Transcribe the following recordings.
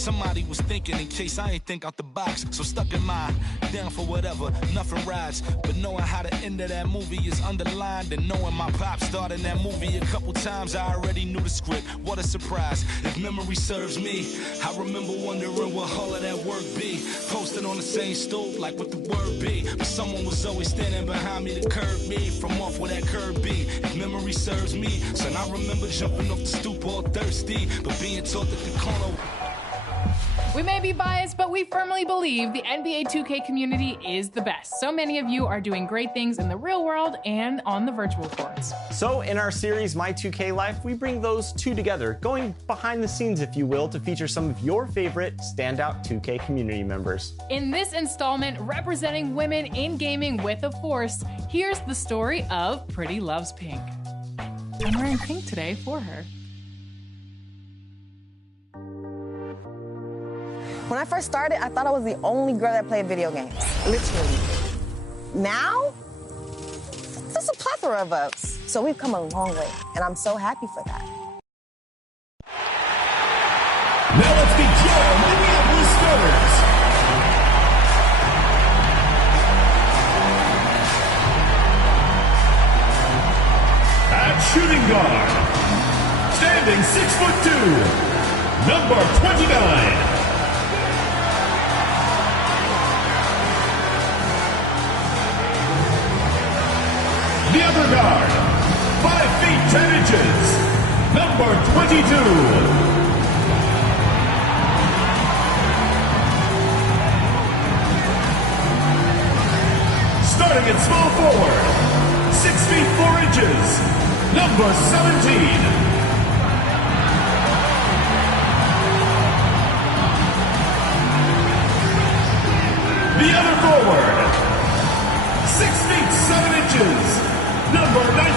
Somebody was thinking in case I ain't think out the box. So stuck in mind, down for whatever, nothing rides. But knowing how the end of that movie is underlined, and knowing my pop starred in that movie a couple times, I already knew the script. What a surprise. If memory serves me, I remember wondering what all of that work be. Posted on the same stool, like what the word be. But someone was always standing behind me to curb me from off where that curb be. If memory serves me, son, I remember jumping off the stoop all thirsty, but being taught that the corner. We may be biased, but we firmly believe the NBA 2K community is the best. So many of you are doing great things in the real world and on the virtual courts. So in our series, My 2K Life, we bring those two together, going behind the scenes, if you will, to feature some of your favorite standout 2K community members. In this installment, representing women in gaming with a force, here's the story of Pretty Loves Pink. I'm wearing pink today for her. When I first started, I thought I was the only girl that played video games, literally. Now, there's a plethora of us. So we've come a long way, and I'm so happy for that. Now let's meet your Minneapolis starters. At shooting guard, standing 6'2", number 29. The other guard, 5 feet 10 inches, number 22. Starting at small forward, 6 feet 4 inches, number 17. The other forward, 6 feet 7 inches, number 19.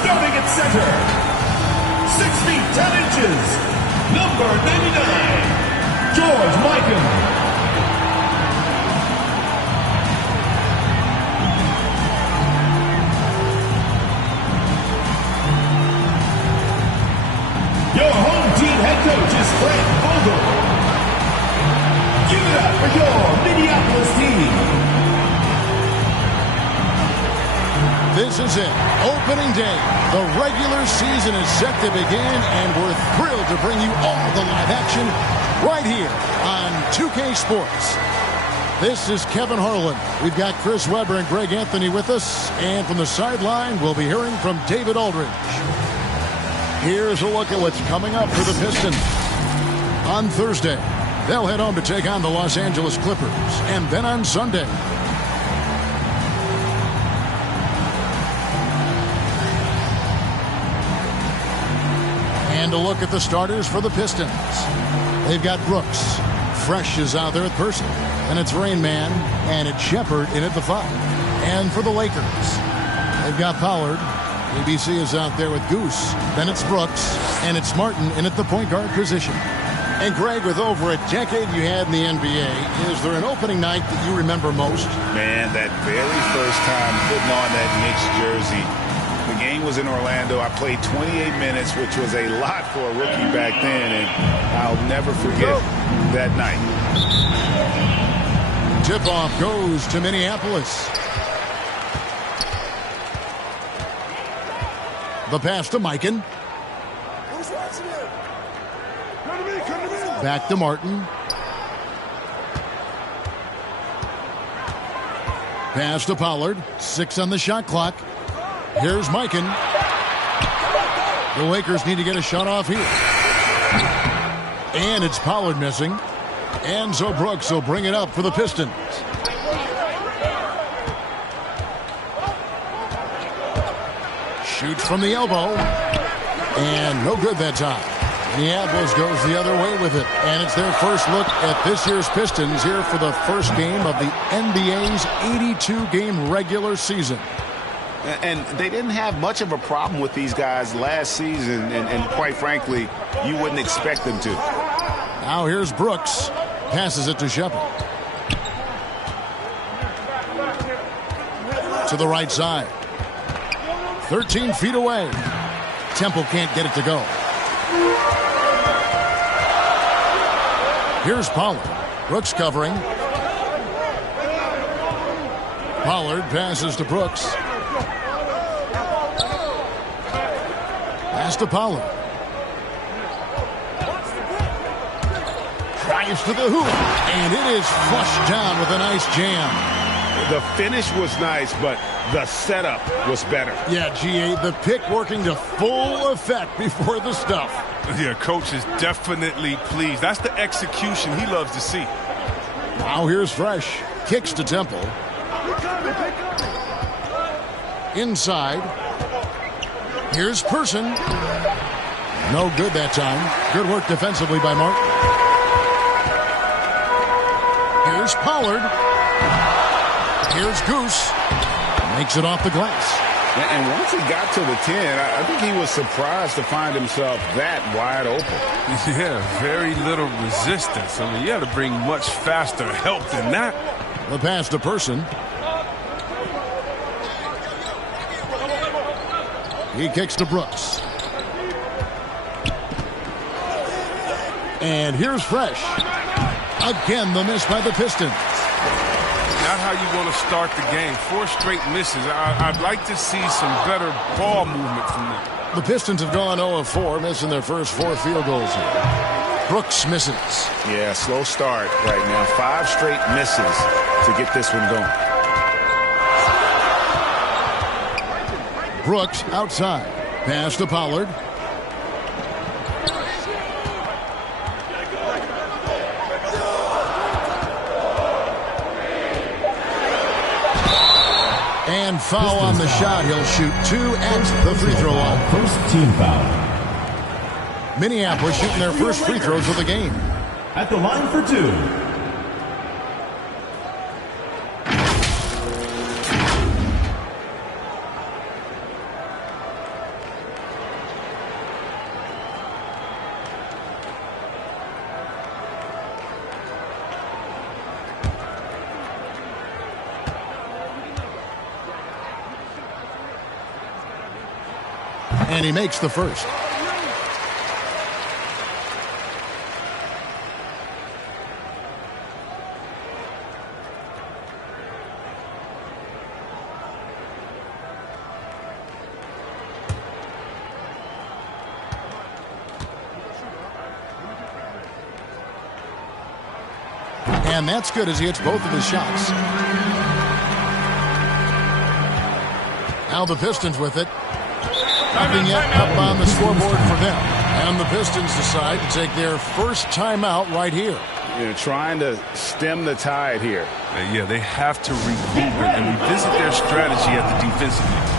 Starting at center, 6 feet 10 inches, number 99, George Mikan. Your home team head coach is Frank Vogel. Give it up for your Minneapolis team. This is it. Opening day. The regular season is set to begin, and we're thrilled to bring you all the live action right here on 2K Sports. This is Kevin Harlan. We've got Chris Webber and Greg Anthony with us, and from the sideline, we'll be hearing from David Aldridge. Here's a look at what's coming up for the Pistons. On Thursday, they'll head home to take on the Los Angeles Clippers. And then on Sunday, and a look at the starters for the Pistons. They've got Brooks. Fresh is out there at Person. And it's Rain Man. And it's Shepard in at the 5. And for the Lakers, they've got Pollard. ABC is out there with Goose. Then it's Brooks. And it's Martin in at the point guard position. And Greg, with over a decade you had in the NBA, is there an opening night that you remember most? Man, that very first time putting on that Knicks jersey. The game was in Orlando. I played 28 minutes, which was a lot for a rookie back then, and I'll never forget that night. Tip-off goes to Minneapolis. The pass to Mikan. Back to Martin. Pass to Pollard. 6 on the shot clock. Here's Mikan. The Lakers need to get a shot off here. And it's Pollard missing. And so Brooks will bring it up for the Pistons. Shoots from the elbow. And no good that time. Minneapolis goes the other way with it. And it's their first look at this year's Pistons here for the first game of the NBA's 82-game regular season. And they didn't have much of a problem with these guys last season, and quite frankly, you wouldn't expect them to. Now here's Brooks. Passes it to Shepard. To the right side. 13 feet away. Temple can't get it to go. Here's Pollard. Brooks covering. Pollard passes to Brooks. Pass to Pollard. Drives to the hoop. And it is flushed down with a nice jam. The finish was nice, but the setup was better. Yeah, GA, the pick working to full effect before the stuff. Yeah, coach is definitely pleased. That's the execution he loves to see. Now here's Fresh. Kicks to Temple. Inside. Here's Person. No good that time. Good work defensively by Martin. Here's Pollard. Here's Goose. Makes it off the glass. And once he got to the 10, I think he was surprised to find himself that wide open. Yeah, very little resistance. I mean, you had to bring much faster help than that. The pass to Person. He kicks to Brooks. And here's Fresh. Again, the miss by the Pistons. Not how you want to start the game. 4 straight misses. I'd like to see some better ball movement from them. The Pistons have gone 0 of 4, missing their first 4 field goals here. Brooks misses. Yeah, slow start right now. 5 straight misses to get this one going. Brooks outside. Pass to Pollard. And foul on the shot. He'll shoot 2 at the free throw line. First team foul. Minneapolis shooting their first free throws of the game. At the line for 2. And he makes the first. And that's good as he hits both of his shots. Now the Pistons with it. Nothing yet up on the scoreboard for them. And the Pistons decide to take their first timeout right here. You're trying to stem the tide here. Yeah, they have to regroup and revisit their strategy at the defensive end.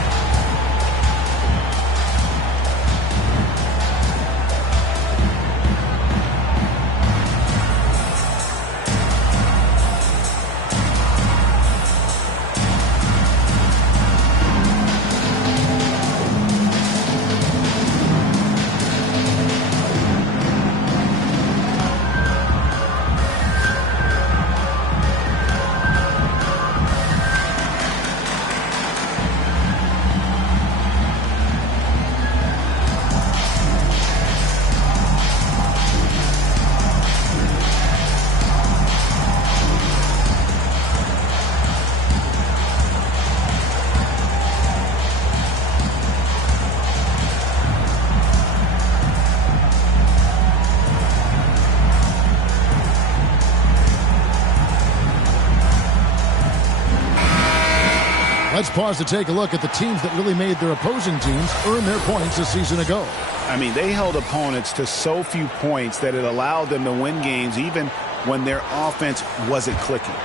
Let's pause to take a look at the teams that really made their opposing teams earn their points a season ago. I mean, they held opponents to so few points that it allowed them to win games even when their offense wasn't clicking.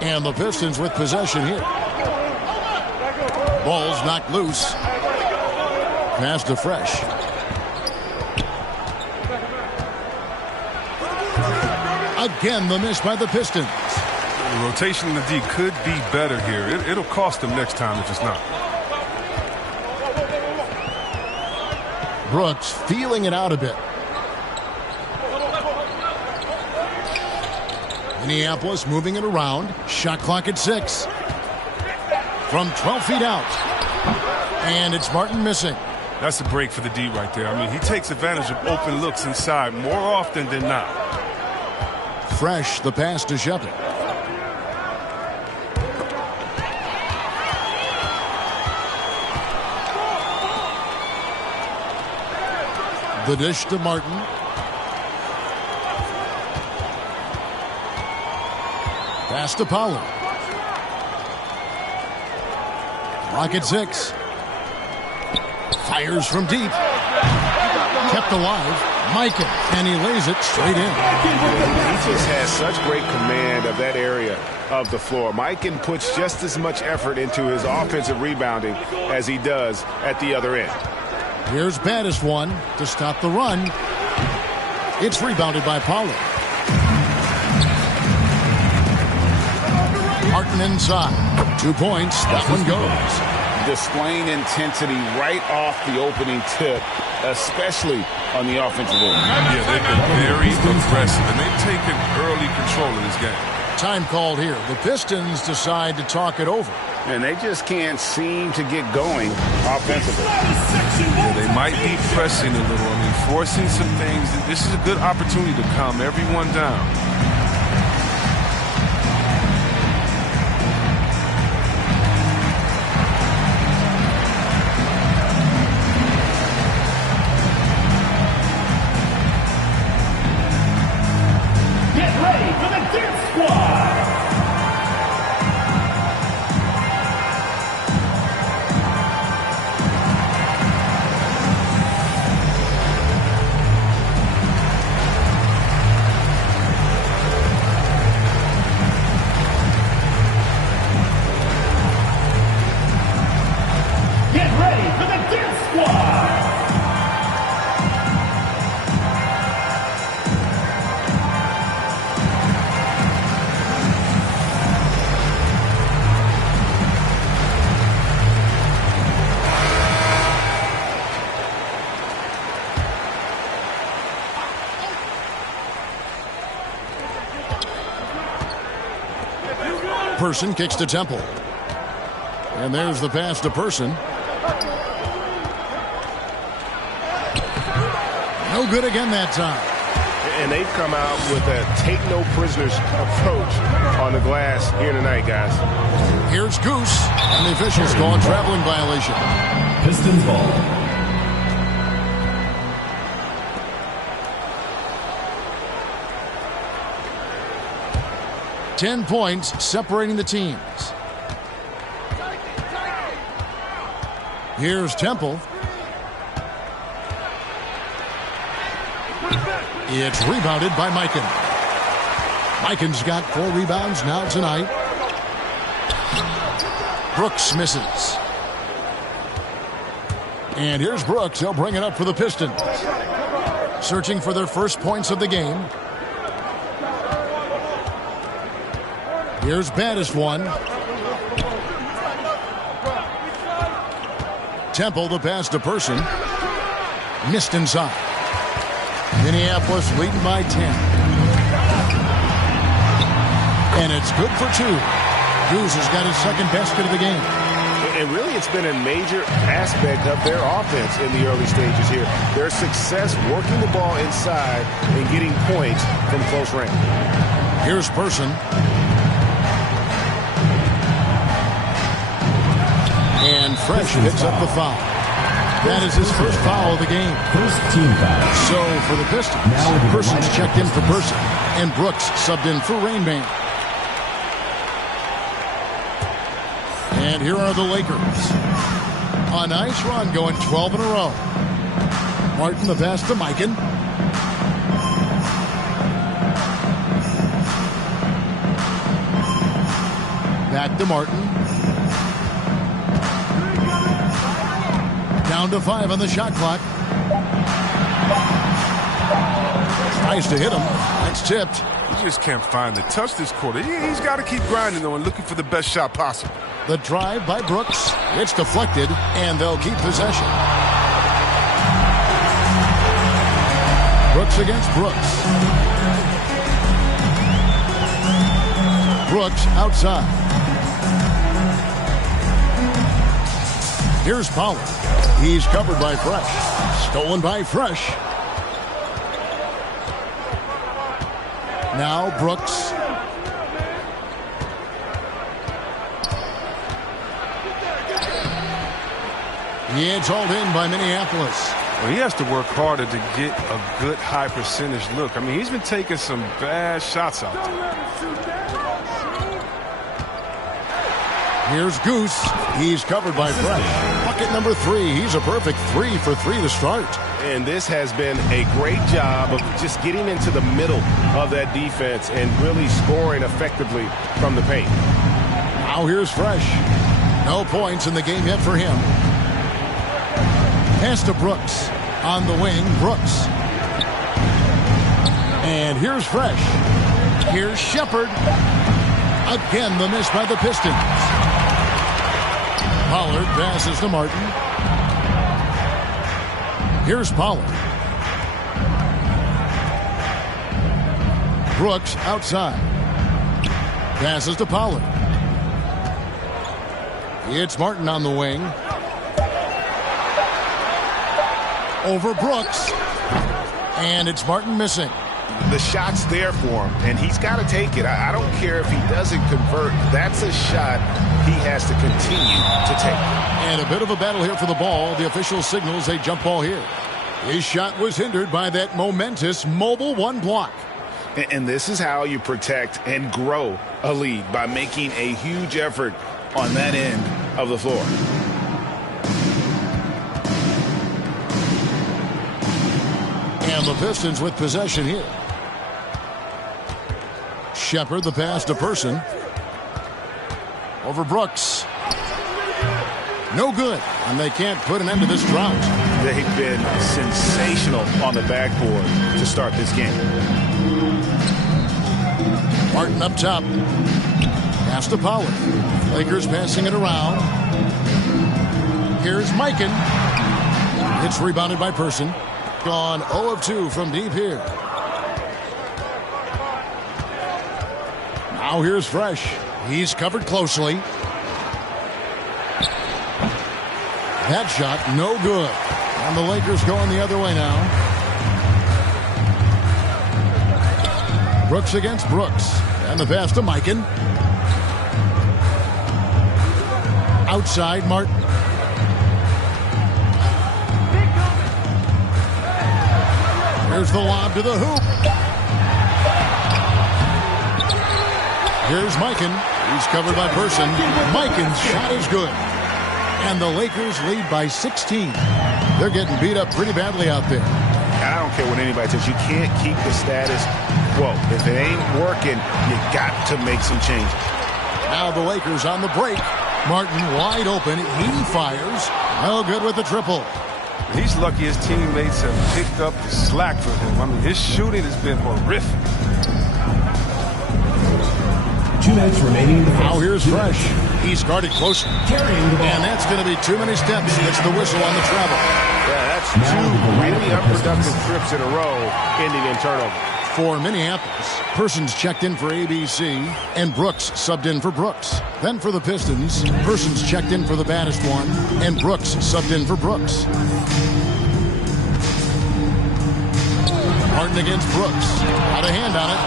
And the Pistons with possession here. Ball's knocked loose. Pass to Fresh. Again, the miss by the Pistons. The rotation in the D could be better here. It'll cost them next time if it's not. Brooks feeling it out a bit. Minneapolis moving it around. Shot clock at 6. from 12 feet out. And it's Martin missing. That's a break for the D right there. I mean, he takes advantage of open looks inside more often than not. Fresh, the pass to Shepard. The dish to Martin. Pass to Pollard. Clock at 6. Fires from deep. Kept alive. Micah, and he lays it straight in. He just has such great command of that area of the floor. Micah puts just as much effort into his offensive rebounding as he does at the other end. Here's baddest one to stop the run. It's rebounded by Pollard. Martin inside. 2 points. That one goes. Displaying intensity right off the opening tip, especially on the offensive end. Yeah, they've been very aggressive, and they've taken early control of this game. Time called here. The Pistons decide to talk it over. And they just can't seem to get going offensively. Yeah, they might be pressing a little. I mean, forcing some things. This is a good opportunity to calm everyone down. Person kicks to Temple. And there's the pass to Person. No good again that time. And they've come out with a take-no-prisoners approach on the glass here tonight, guys. Here's Goose. And the officials call a traveling violation. Pistons ball. Ten points separating the teams. Here's Temple. It's rebounded by Micah. Micah's got 4 rebounds now tonight. Brooks misses. And here's Brooks. He'll bring it up for the Pistons. Searching for their first points of the game. Here's baddest one. Temple, the pass to Person. Missed inside. Minneapolis leading by 10. And it's good for 2. Goose has got his second basket of the game. And really, it's been a major aspect of their offense in the early stages here. Their success working the ball inside and getting points from close range. Here's Person. And Fresh picks up the foul. That is his first foul of the game. First team foul. So for the Pistons, Person's checked in for Person. And Brooks subbed in for Rain Man. And here are the Lakers. A nice run going 12 in a row. Martin the pass to Micah. Back to Martin. Down to 5 on the shot clock. Tries to hit him. That's tipped. He just can't find the touch this quarter. He's got to keep grinding, though, and looking for the best shot possible. The drive by Brooks. It's deflected, and they'll keep possession. Brooks against Brooks. Brooks outside. Here's Pollard. He's covered by Fresh. Stolen by Fresh. Now Brooks. It's hauled in by Minneapolis. Well, he has to work harder to get a good high percentage look. I mean, he's been taking some bad shots out there. Here's Goose. He's covered by Fresh. Bucket number 3. He's a perfect 3 for 3 to start. And this has been a great job of just getting into the middle of that defense and really scoring effectively from the paint. Now here's Fresh. No points in the game yet for him. Pass to Brooks. On the wing, Brooks. And here's Fresh. Here's Shepard. Again, the miss by the Pistons. Pollard passes to Martin. Here's Pollard. Brooks outside. Passes to Pollard. It's Martin on the wing. Over Brooks. And it's Martin missing. The shot's there for him, and he's got to take it. I don't care if he doesn't convert. That's a shot he has to continue to take. And a bit of a battle here for the ball. The official signals a jump ball here. His shot was hindered by that momentous mobile 1 block. And this is how you protect and grow a lead, by making a huge effort on that end of the floor. And the Pistons with possession here. Shepard, the pass to Person. Over Brooks. No good. And they can't put an end to this drought. They've been sensational on the backboard to start this game. Martin up top. Pass to Pollard. Lakers passing it around. Here's Mikan. It's rebounded by Person. Gone 0 of 2 from deep here. Now here's Fresh. He's covered closely. That shot, no good. And the Lakers going the other way now. Brooks against Brooks. And the pass to Mikan. Outside, Martin. Here's the lob to the hoop. Here's Mikan. He's covered by Person. Mikan's shot is good. And the Lakers lead by 16. They're getting beat up pretty badly out there. And I don't care what anybody says. You can't keep the status quo. If it ain't working, you got to make some changes. Now the Lakers on the break. Martin wide open. He fires. No good with the triple. He's lucky his teammates have picked up the slack for him. I mean, his shooting has been horrific. 2 minutes remaining in the first. Now here's Fresh. He's guarded closely. And that's going to be too many steps. It's the whistle on the travel. Yeah, that's 2 really unproductive trips in a row, ending in turnover. For Minneapolis, Persons checked in for ABC, and Brooks subbed in for Brooks. Then for the Pistons, Persons checked in for the baddest one, and Brooks subbed in for Brooks. Martin against Brooks. Had a hand on it.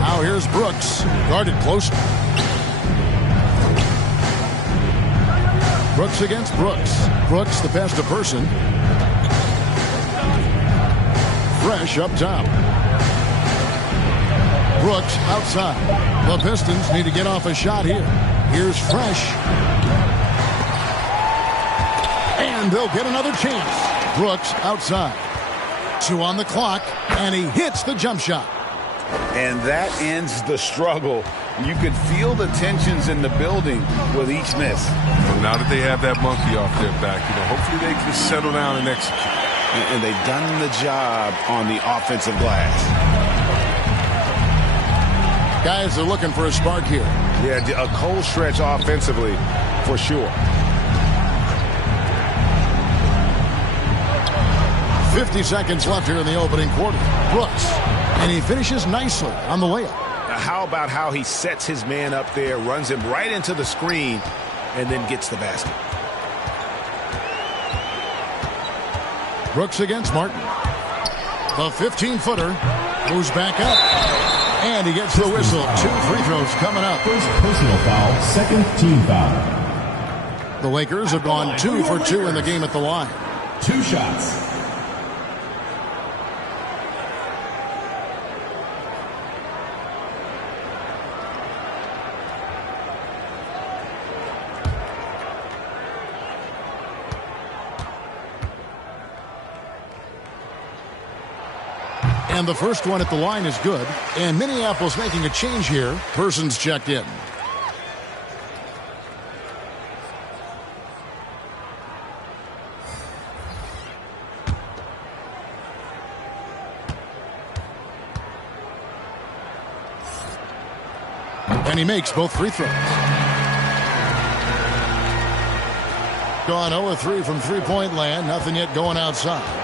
Now here's Brooks, guarded closely. Brooks against Brooks. Brooks, the pass to Person. Fresh up top. Brooks outside. The Pistons need to get off a shot here. Here's Fresh. And they'll get another chance. Brooks outside. 2 on the clock, and he hits the jump shot. And that ends the struggle. You could feel the tensions in the building with each miss. Well, now that they have that monkey off their back, hopefully they can settle down and execute. And they've done the job on the offensive glass. Guys are looking for a spark here. Yeah, a cold stretch offensively, for sure. 50 seconds left here in the opening quarter. Brooks, and he finishes nicely on the layup. How about how he sets his man up there, runs him right into the screen, and then gets the basket. Brooks against Martin. The 15-footer moves back up. And he gets the whistle. 2 free throws coming up. First personal foul, second team foul. The Lakers have gone 2 for 2 in the game at the line. 2 shots. And the first one at the line is good. And Minneapolis making a change here. Person's checked in. And he makes both free throws. Gone 0-3 from three-point land. Nothing yet going outside.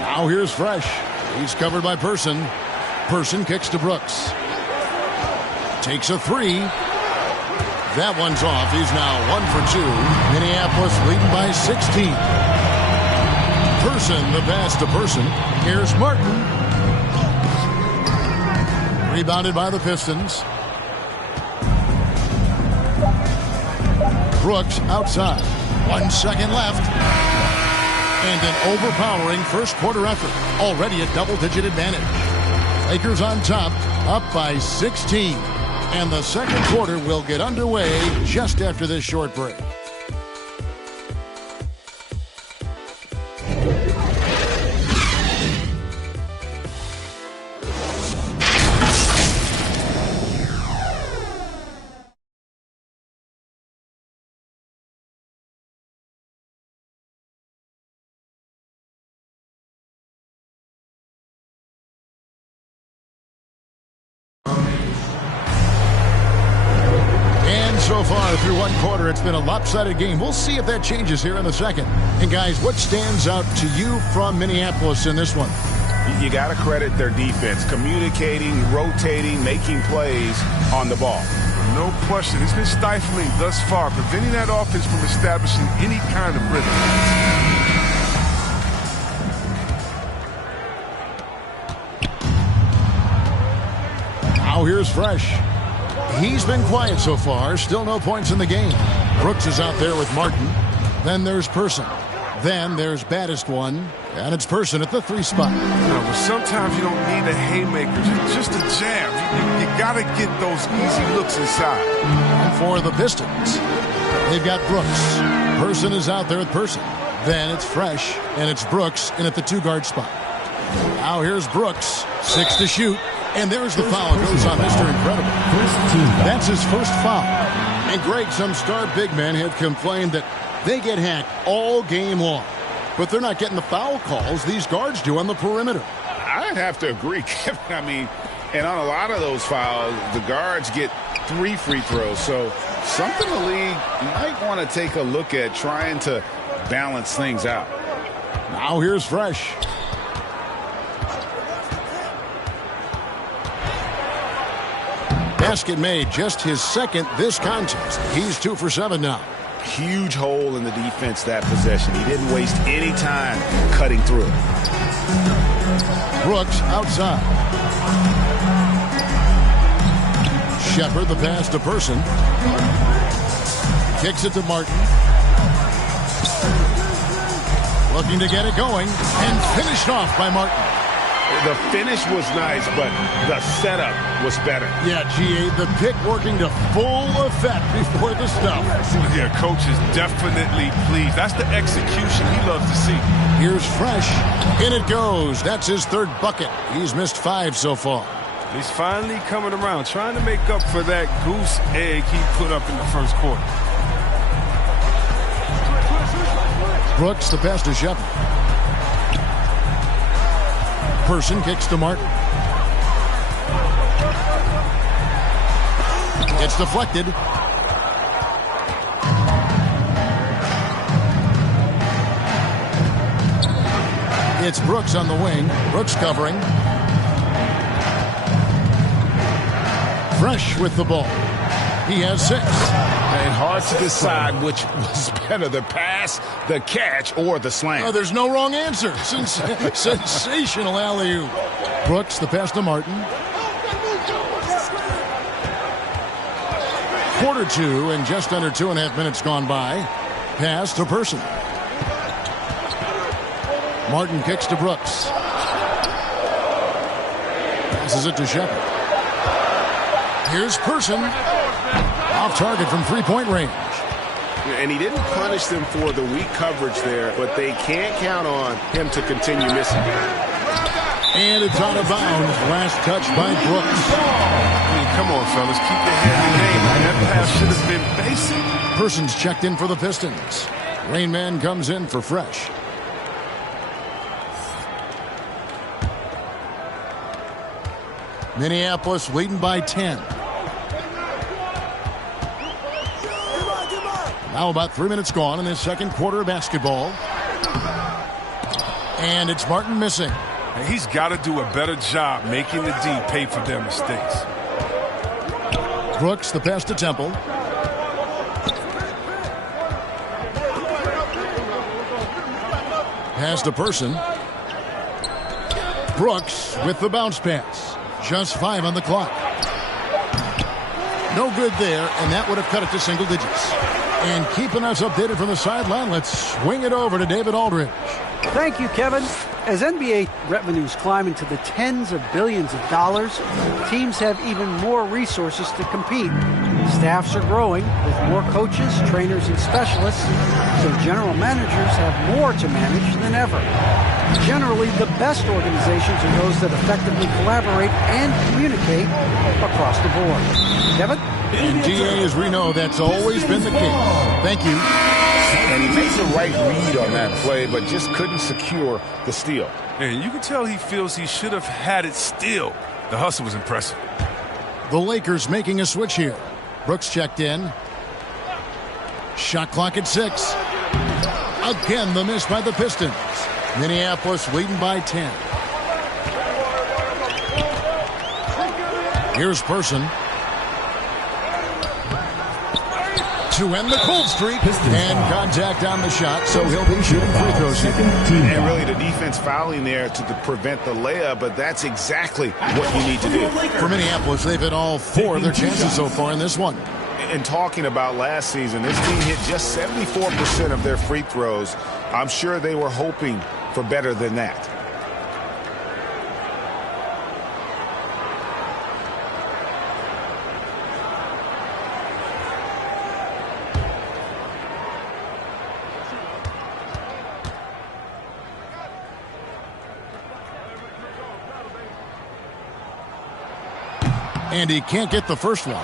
Now here's Fresh. He's covered by Person. Person kicks to Brooks. Takes a 3. That one's off. He's now 1 for 2. Minneapolis leading by 16. Person, the pass to Person. Here's Martin. Rebounded by the Pistons. Brooks outside. 1 second left. And an overpowering first quarter effort. Already a double-digit advantage. Lakers on top, up by 16. And the second quarter will get underway just after this short break. So far through one quarter, it's been a lopsided game. We'll see if that changes here in the second. And guys, what stands out to you from Minneapolis in this one? You got to credit their defense, communicating, rotating, making plays on the ball. No question. It's been stifling thus far, preventing that offense from establishing any kind of rhythm. Now here's Fresh. He's been quiet so far. Still no points in the game. Brooks is out there with Martin. Then there's Person. Then there's baddest one. And it's Person at the 3 spot. But sometimes you don't need the haymakers. It's just a jam. You got to get those easy looks inside. And for the Pistons, they've got Brooks. Person is out there with Person. Then it's Fresh. And it's Brooks in at the 2-guard spot. Now here's Brooks. 6 to shoot. And there's the foul. Goes on Mr. Incredible. That's his first foul. And Greg, some star big men have complained that they get hacked all game long. But they're not getting the foul calls these guards do on the perimeter. I'd have to agree, Kevin. I mean, and on a lot of those fouls, the guards get 3 free throws. So something the league might want to take a look at, trying to balance things out. Now here's Fresh. Basket made, just his second this contest. He's 2 for 7 now. Huge hole in the defense that possession. He didn't waste any time cutting through. Brooks outside. Shepard, the pass to Person. Kicks it to Martin. Looking to get it going, and finished off by Martin. The finish was nice, but the setup was better. Yeah, GA, the pick working to full effect before the stuff. Yeah, coach is definitely pleased. That's the execution he loves to see. Here's Fresh. In it goes. That's his 3rd bucket. He's missed 5 so far. He's finally coming around, trying to make up for that goose egg he put up in the first quarter. Brooks, the pass to Shepard. Person kicks to Martin. It's deflected. It's Brooks on the wing. Brooks covering. Fresh with the ball. He has 6. And hard to decide which was better, the pass, the catch, or the slam. Oh, there's no wrong answer. Sensational alley-oop. Brooks, the pass to Martin. Quarter 2 and just under 2.5 minutes gone by. Pass to Person. Martin kicks to Brooks. Passes it to Shepard. Here's Person. Off target from three-point range. And he didn't punish them for the weak coverage there, but they can't count on him to continue missing. And it's out of bounds. Last touch by Brooks. I mean, come on, fellas. Keep your head in the game. That pass should have been basic. Person's checked in for the Pistons. Rain Man comes in for Fresh. Minneapolis leading by 10. Now about 3 minutes gone in this second quarter of basketball. And it's Martin missing. And he's got to do a better job making the D pay for their mistakes. Brooks, the pass to Temple. Pass to Person. Brooks with the bounce pass. Just 5 on the clock. No good there, and that would have cut it to single digits. And keeping us updated from the sideline, let's swing it over to David Aldridge. Thank you, Kevin. As NBA revenues climb into the tens of billions of dollars, teams have even more resources to compete. Staffs are growing with more coaches, trainers, and specialists, so general managers have more to manage than ever. Generally, the best organizations are those that effectively collaborate and communicate across the board. Kevin? And DA, as we know, that's always been the case. Thank you. And he made the right read on that play, but just couldn't secure the steal. And you can tell he feels he should have had it still. The hustle was impressive. The Lakers making a switch here. Brooks checked in. Shot clock at 6. Again, the miss by the Pistons. Minneapolis leading by 10. Here's Person. To end the cold streak. And contact on the shot, so he'll be shooting free throws here. And really the defense fouling there to prevent the layup, but that's exactly what you need to do. For Minneapolis, they've hit all 4 of their chances so far in this one. And talking about last season, this team hit just 74% of their free throws. I'm sure they were hoping for better than that. And he can't get the first one.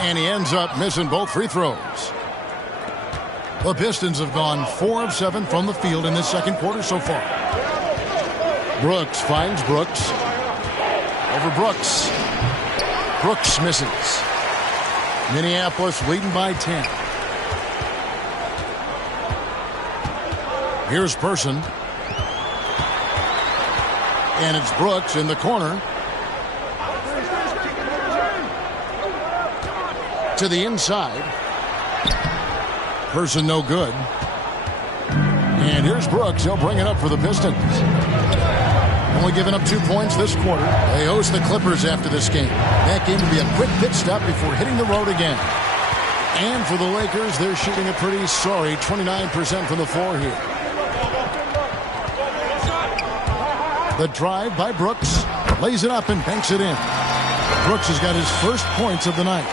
And he ends up missing both free throws. The Pistons have gone 4 of 7 from the field in this second quarter so far. Brooks finds Brooks. Over Brooks. Brooks misses. Minneapolis leading by 10. Here's Person. And it's Brooks in the corner. To the inside. Person no good. And here's Brooks. He'll bring it up for the Pistons. Only giving up 2 points this quarter. They host the Clippers after this game. That game will be a quick pit stop before hitting the road again. And for the Lakers, they're shooting a pretty sorry 29% from the floor here. The drive by Brooks. Lays it up and banks it in. Brooks has got his first points of the night.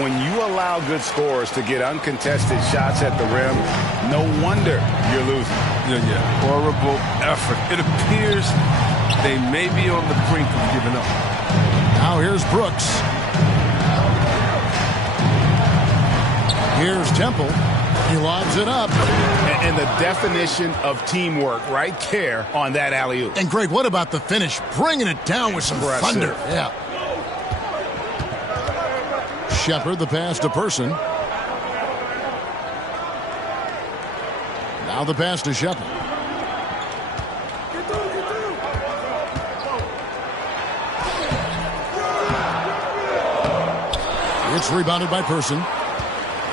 When you allow good scorers to get uncontested shots at the rim, no wonder you're losing. Yeah. Horrible effort. It appears they may be on the brink of giving up. Now here's Brooks. Here's Temple. He lobs it up. And the definition of teamwork right there on that alley-oop. And Greg, what about the finish? Bringing it down with some thunder. Yeah. Shepard, the pass to Person. Now the pass to Shepard. It's rebounded by Person.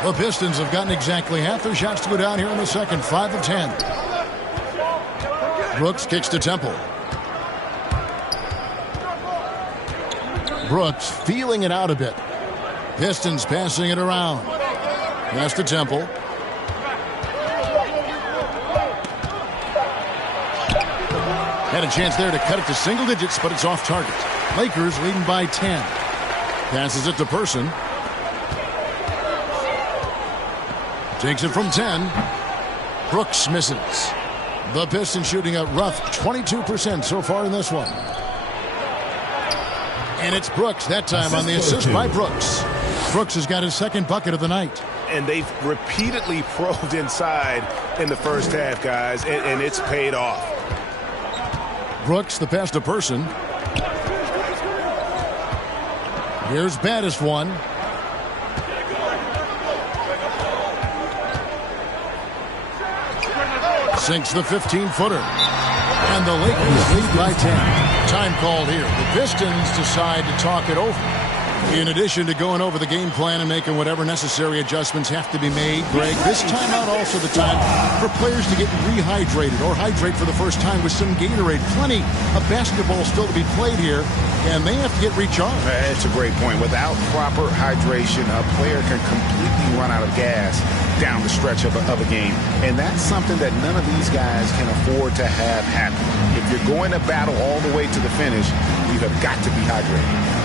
The Pistons have gotten exactly half their shots to go down here in the second. 5 of 10. Brooks kicks to Temple. Brooks feeling it out a bit. Pistons passing it around. Pass to Temple. Had a chance there to cut it to single digits, but it's off target. Lakers leading by 10. Passes it to Person. Takes it from 10. Brooks misses. The Pistons shooting a rough 22% so far in this one. And it's Brooks that time on the assist by Brooks. Brooks has got his second bucket of the night. And they've repeatedly probed inside in the first half, guys, and it's paid off. Brooks, the pass to Person. Here's baddest one. Sinks the 15-footer. And the Lakers lead by 10. Time called here. The Pistons decide to talk it over. In addition to going over the game plan and making whatever necessary adjustments have to be made, Greg, this timeout also the time for players to get rehydrated or hydrate for the first time with some Gatorade. Plenty of basketball still to be played here, and they have to get recharged. It's a great point. Without proper hydration, a player can completely run out of gas down the stretch of a game. And that's something that none of these guys can afford to have happen. If you're going to battle all the way to the finish, you have got to be hydrated.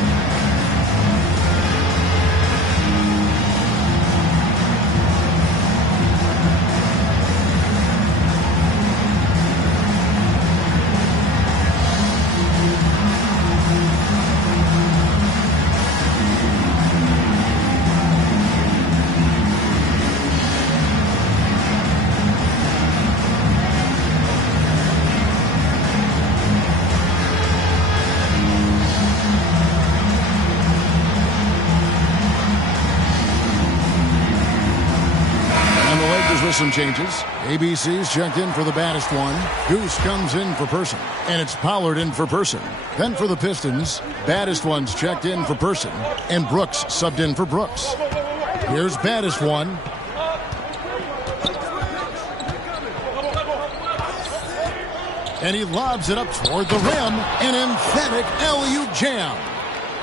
Some changes. ABC's checked in for the baddest one. Goose comes in for Person. And it's Pollard in for Person. Then for the Pistons, baddest one's checked in for Person. And Brooks subbed in for Brooks. Here's baddest one. And he lobs it up toward the rim. An emphatic alley-oop jam.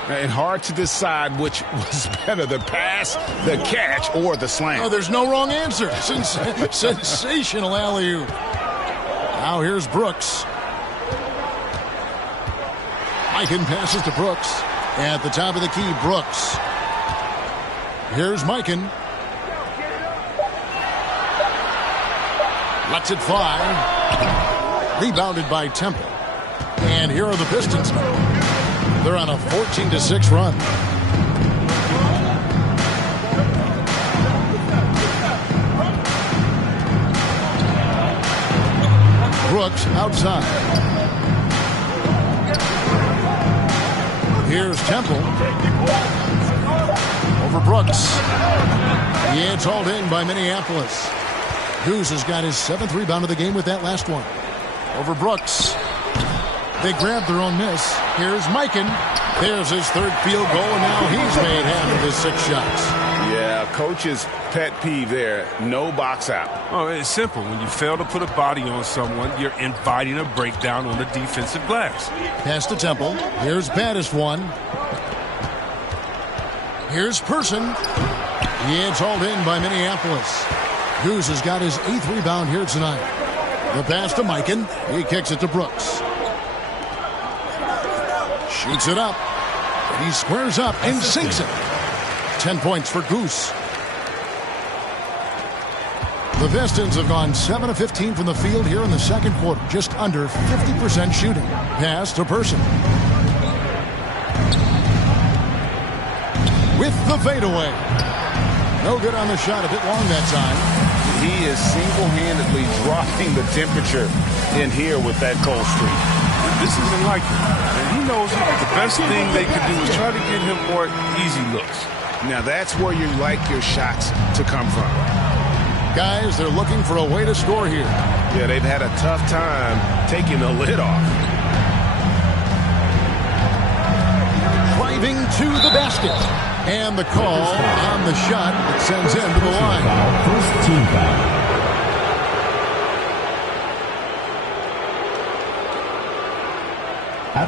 And hard to decide which was better, the pass, the catch, or the slam. Oh, there's no wrong answer. Sensational alley-oop. Now here's Brooks. Mikan passes to Brooks. At the top of the key, Brooks. Here's Mikan. Lets it fly. Rebounded by Temple. And here are the Pistons. They're on a 14-6 run. Brooks outside. Here's Temple. Over Brooks. Yeah, it's hauled in by Minneapolis. Goose has got his 7th rebound of the game with that last one. Over Brooks. They grabbed their own miss. Here's Mikan. There's his 3rd field goal, and now he's made half of his 6 shots. Yeah, coach's pet peeve there. No box out. Oh, it's simple. When you fail to put a body on someone, you're inviting a breakdown on the defensive glass. Pass to Temple. Here's baddest one. Here's Person. Yeah, it's hauled in by Minneapolis. Goose has got his 8th rebound here tonight. The pass to Mikan. He kicks it to Brooks. Shoots it up. He squares up and sinks it. 10 points for Goose. The Pistons have gone 7 of 15 from the field here in the second quarter. Just under 50% shooting. Pass to Person. With the fadeaway. No good on the shot. A bit long that time. he is single-handedly dropping the temperature in here with that cold streak. This isn't like him. And he knows the best thing they could do is try to get him more easy looks. Now that's where you like your shots to come from. Guys, they're looking for a way to score here. Yeah, they've had a tough time taking the lid off. Driving to the basket. And the call on the shot that sends him to the line. First team foul.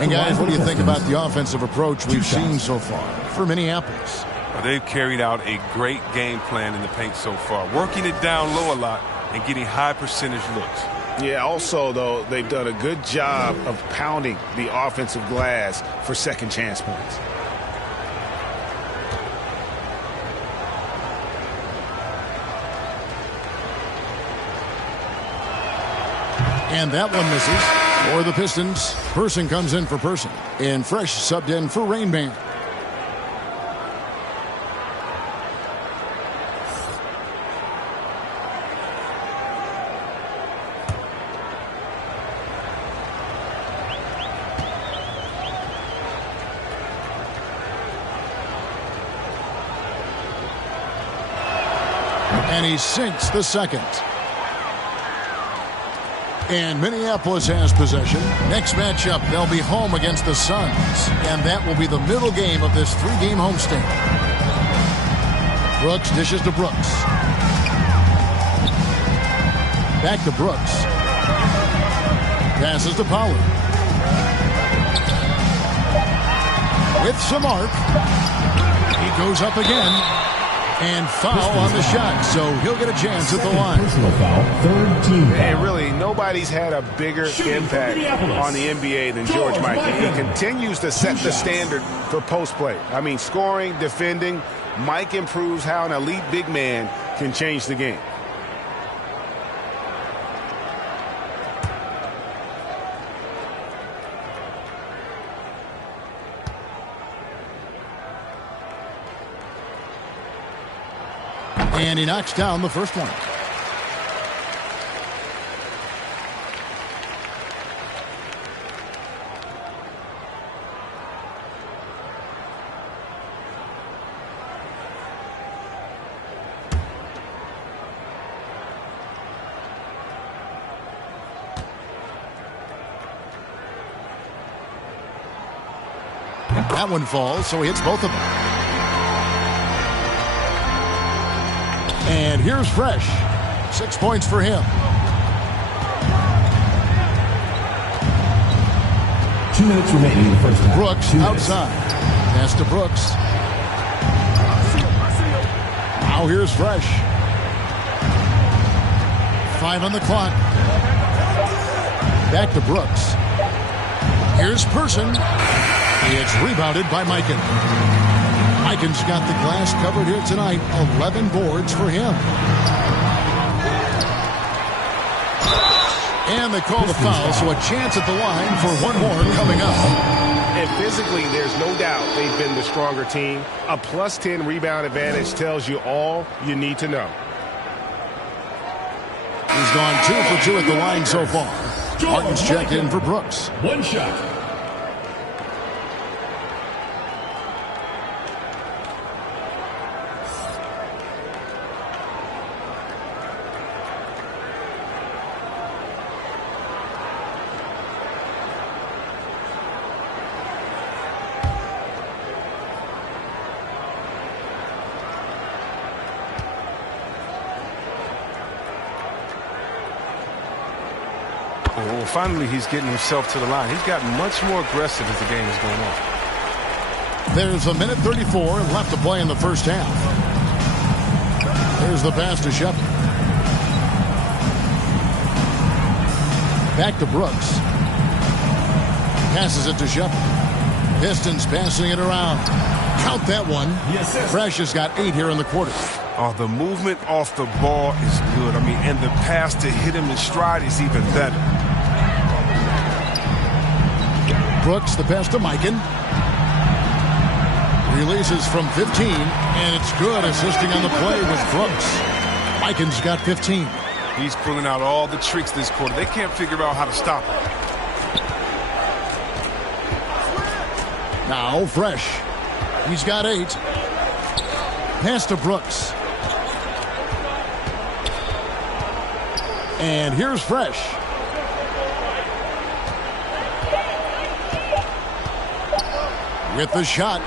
And guys, what do you think about the offensive approach we've seen so far for Minneapolis? Well, they've carried out a great game plan in the paint so far, working it down low a lot and getting high percentage looks. Yeah, also, though, they've done a good job of pounding the offensive glass for second chance points. And that one misses. For the Pistons, Person comes in for Person. And Fresh subbed in for Rain Man. And he sinks the second. And Minneapolis has possession. Next matchup, they'll be home against the Suns. And that will be the middle game of this three-game homestand. Brooks dishes to Brooks. Back to Brooks. Passes to Pollard. With some arc. He goes up again. And foul on the shot, so he'll get a chance at the line. Personal foul, third team foul. And really, nobody's had a bigger impact on the NBA than George Mikan. He continues to set the standard for post play. I mean, scoring, defending. Mike improves how an elite big man can change the game. And he knocks down the first one. That one falls, so he hits both of them. And here's Fresh. 6 points for him. 2 minutes remaining in the first half. Brooks outside. Pass to Brooks. Now here's Fresh. 5 on the clock. Back to Brooks. Here's Person. It's rebounded by Mikan. Mikan's got the glass covered here tonight. 11 boards for him. And they call the foul, so a chance at the line for one more coming up. And physically, there's no doubt they've been the stronger team. A plus 10 rebound advantage tells you all you need to know. He's gone 2 for 2 at the line so far. Martin's checked in for Brooks. One shot. Well, finally, he's getting himself to the line. He's gotten much more aggressive as the game is going on. There's 1:34 left to play in the first half. There's the pass to Shepard. Back to Brooks. Passes it to Shepard. Pistons passing it around. Count that one. Yes, Fresh has got 8 here in the quarter. Oh, the movement off the ball is good. I mean, and the pass to hit him in stride is even better. Brooks, the pass to Mikan. Releases from 15, and it's good, assisting on the play with Brooks. Mikan's got 15. He's pulling out all the tricks this quarter. They can't figure out how to stop him. Now Fresh. He's got 8. Pass to Brooks. And here's Fresh. With the shot.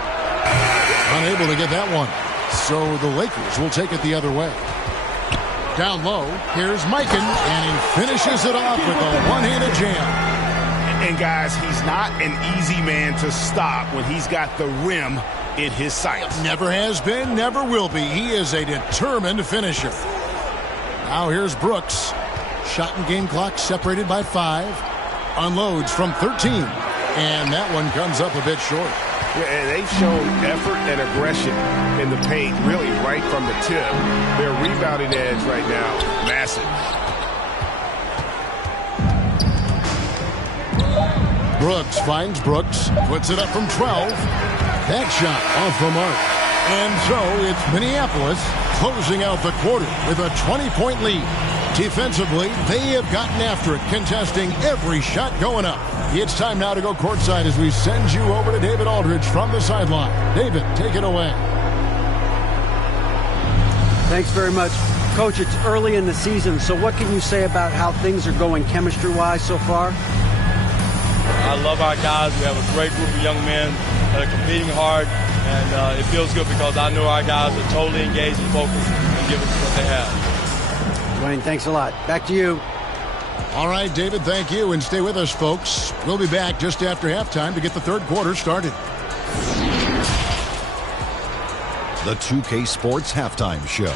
Unable to get that one. So the Lakers will take it the other way. Down low, here's Mikan, and he finishes it off with a one-handed jam. And guys, he's not an easy man to stop when he's got the rim in his sights. Never has been, never will be. He is a determined finisher. Now here's Brooks. Shot and game clock separated by 5. Unloads from 13. And that one comes up a bit short. Yeah, and they've shown effort and aggression in the paint, really right from the tip. Their rebounding edge right now, massive. Brooks finds Brooks, puts it up from 12. That shot off the mark. And so it's Minneapolis closing out the quarter with a 20-point lead. Defensively, they have gotten after it, contesting every shot going up. It's time now to go courtside as we send you over to David Aldridge from the sideline. David, take it away. Thanks very much. Coach, it's early in the season, so what can you say about how things are going chemistry-wise so far? I love our guys. We have a great group of young men that are competing hard, and it feels good because I know our guys are totally engaged and focused and giving us what they have. Dwayne, thanks a lot. Back to you. All right, David, thank you, and stay with us, folks. We'll be back just after halftime to get the third quarter started. The 2K Sports Halftime Show.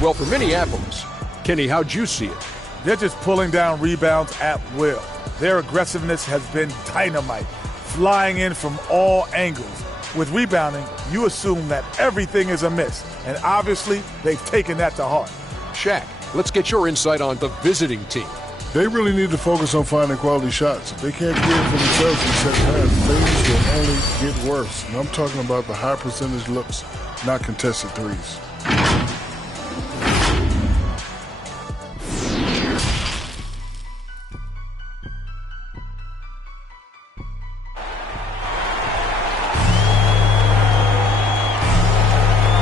Well, for Minneapolis, Kenny, how'd you see it? They're just pulling down rebounds at will. Their aggressiveness has been dynamite, flying in from all angles. With rebounding, you assume that everything is amiss, and obviously, they've taken that to heart. Shaq, let's get your insight on the visiting team. They really need to focus on finding quality shots. If they can't create for themselves in second half, things will only get worse. And I'm talking about the high percentage looks, not contested threes.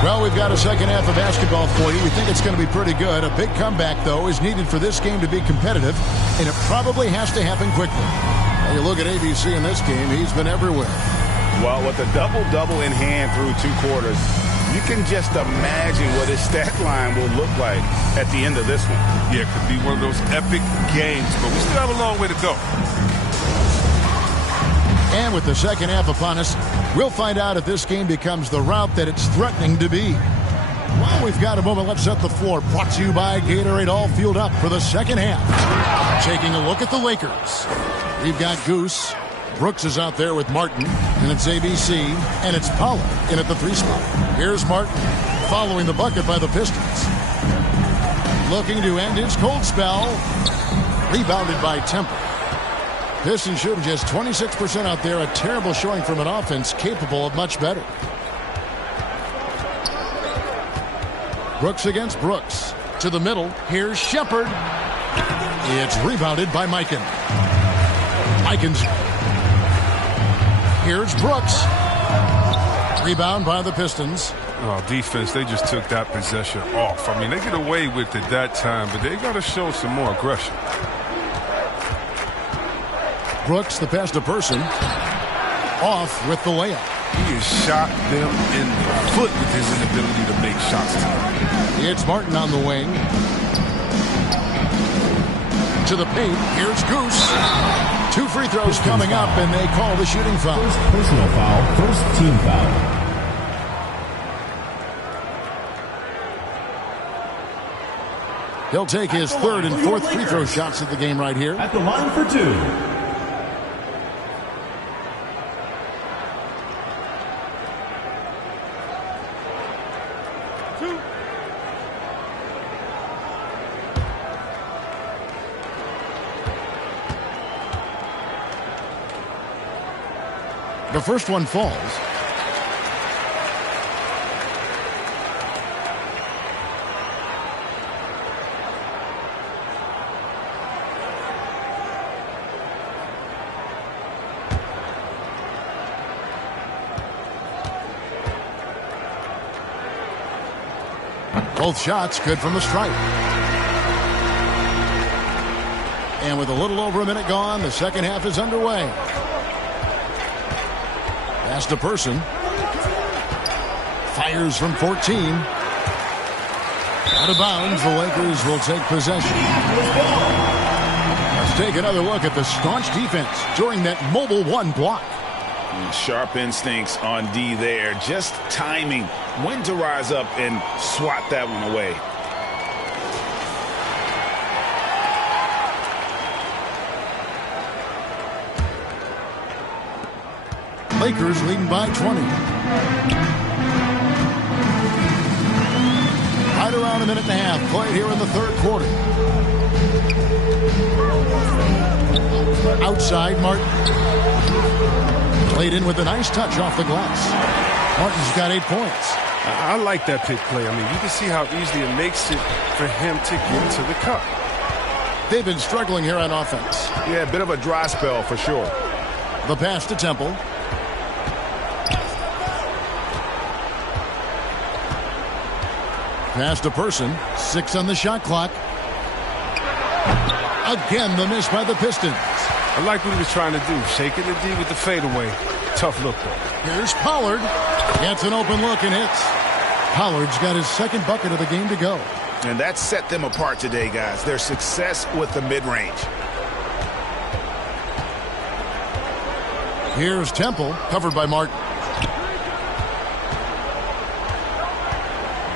Well, we've got a second half of basketball for you. We think it's going to be pretty good. A big comeback, though, is needed for this game to be competitive, and it probably has to happen quickly. When you look at ABC in this game, he's been everywhere. Well, with a double-double in hand through 2 quarters, you can just imagine what his stat line will look like at the end of this one. Yeah, it could be one of those epic games, but we still have a long way to go. And with the second half upon us, we'll find out if this game becomes the route that it's threatening to be. While we've got a moment, let's set the floor. Brought to you by Gatorade, all fueled up for the second half. Taking a look at the Lakers. We've got Goose. Brooks is out there with Martin, and it's ABC, and it's Pollard in at the 3 spot. Here's Martin, following the bucket by the Pistons. Looking to end his cold spell. Rebounded by Temple. Pistons shooting just 26% out there, a terrible showing from an offense capable of much better. Brooks against Brooks. To the middle, here's Shepherd. It's rebounded by Mikan. Mikan's. Here's Brooks. Rebound by the Pistons. Oh, defense, they just took that possession off. I mean, they get away with it that time, but they got to show some more aggression. Brooks, the pass to Person. Off with the layup. He has shot them in the foot with his inability to make shots tonight. It's Martin on the wing. To the paint. Here's Goose. 2 free throws coming up, and they call the shooting foul. First personal foul, first team foul. He'll take his 3rd and 4th free throw shots of the game right here. At the line for 2. The first one falls. Both shots good from the stripe. And with a little over a minute gone, the second half is underway. Pass to Person. Fires from 14. Out of bounds, the Lakers will take possession. Let's take another look at the staunch defense during that mobile one block. Sharp instincts on D there. Just timing when to rise up and swat that one away. Lakers leading by 20. Right around a minute and a half played here in the third quarter. Outside, Martin. Played in with a nice touch off the glass. Martin's got 8 points. I like that pick play. I mean, you can see how easily it makes it for him to get to the cup. They've been struggling here on offense. Yeah, a bit of a dry spell for sure. The pass to Temple. Pass to Person. 6 on the shot clock. Again, the miss by the Pistons. I like what he was trying to do. Shaking the D with the fadeaway. Tough look, though. Here's Pollard. Gets an open look and hits. Pollard's got his second bucket of the game to go. And that set them apart today, guys. Their success with the mid-range. Here's Temple, covered by Martin.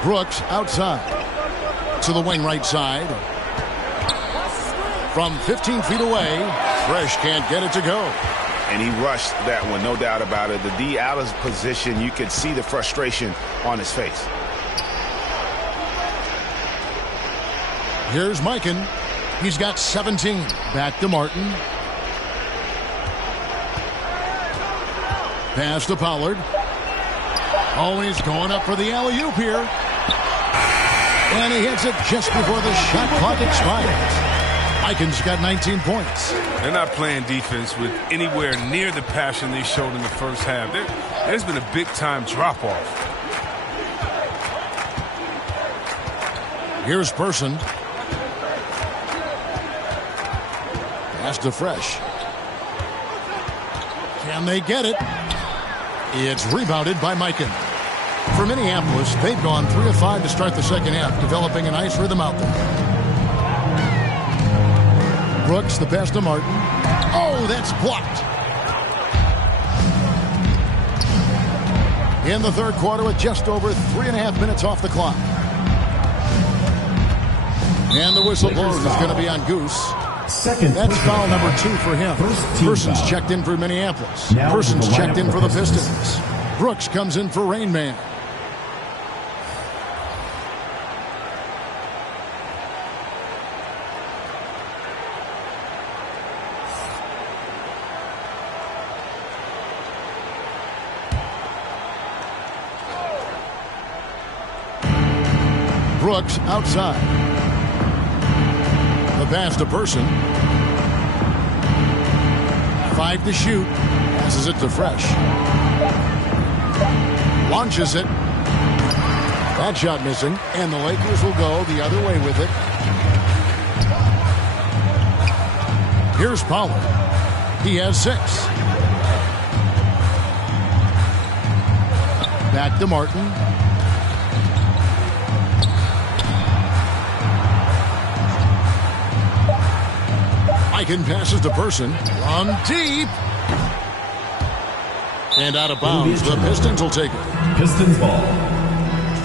Brooks outside. To the wing right side. From 15 feet away, Fresh can't get it to go. And he rushed that one, no doubt about it. The D out of position, you could see the frustration on his face. Here's Mikan. He's got 17. Back to Martin. Pass to Pollard. Always going up for the alley-oop here. And he hits it just before the shot clock expires. Mikan's got 19 points. They're not playing defense with anywhere near the passion they showed in the first half. There's been a big-time drop-off. Here's Person. Pass to Fresh. Can they get it? It's rebounded by Mikan. For Minneapolis, they've gone 3 of 5 to start the second half, developing a nice rhythm out there. Brooks, the pass to Martin. Oh, that's blocked. In the third quarter with just over 3.5 minutes off the clock. And the whistle blows is going to be on Goose. That's foul number 2 for him. Person's checked in for Minneapolis. Person's checked in for the Pistons. Brooks comes in for Rain Man. Brooks outside. The pass to Person. 5 to shoot. Passes it to Fresh. Launches it. That shot missing. And the Lakers will go the other way with it. Here's Pollard. He has 6. Back to Martin. Mikan passes to Person. From deep. And out of bounds. The Pistons will take it. Pistons ball.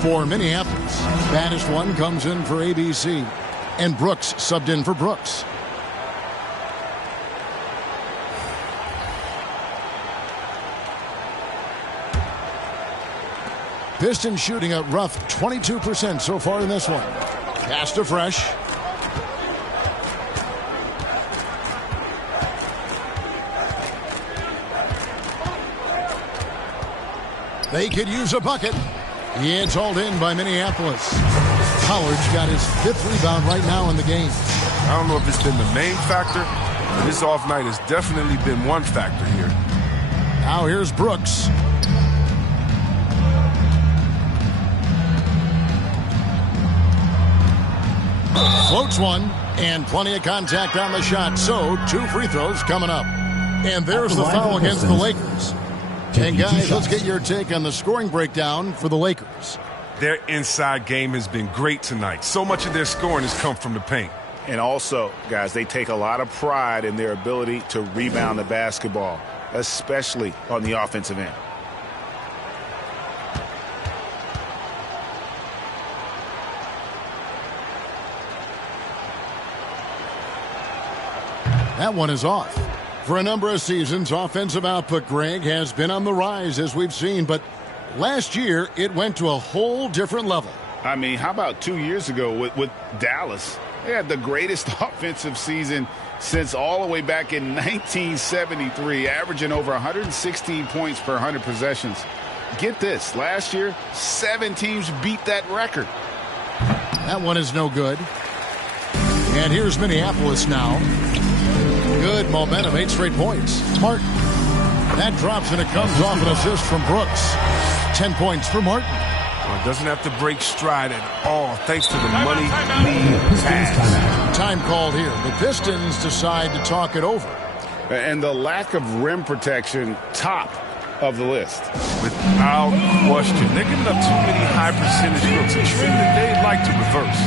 For Minneapolis, baddest one comes in for ABC. And Brooks subbed in for Brooks. Pistons shooting a rough 22% so far in this one. Pass to Fresh. They could use a bucket. It's hauled in by Minneapolis. Howard's got his 5th rebound right now in the game. I don't know if it's been the main factor, but his off night has definitely been one factor here. Now here's Brooks. Floats one, and plenty of contact on the shot. So 2 free throws coming up. And there's the foul against the Lakers. And guys, let's get your take on the scoring breakdown for the Lakers. Their inside game has been great tonight. So much of their scoring has come from the paint. And also, guys, they take a lot of pride in their ability to rebound the basketball, especially on the offensive end. That one is off. For a number of seasons, offensive output, Greg, has been on the rise, as we've seen, but last year it went to a whole different level. I mean, how about 2 years ago with Dallas? They had the greatest offensive season since all the way back in 1973, averaging over 116 points per 100 possessions. Get this, last year, 7 teams beat that record. That one is no good. And here's Minneapolis now. Good momentum, 8 straight points. Martin. That drops and it comes off an assist from Brooks. 10 points for Martin. Well, doesn't have to break stride at all thanks to the money lead pass. Time called here. The Pistons decide to talk it over. And the lack of rim protection, top of the list. Without question. They're giving up too many high percentage looks, a trend that they'd like to reverse.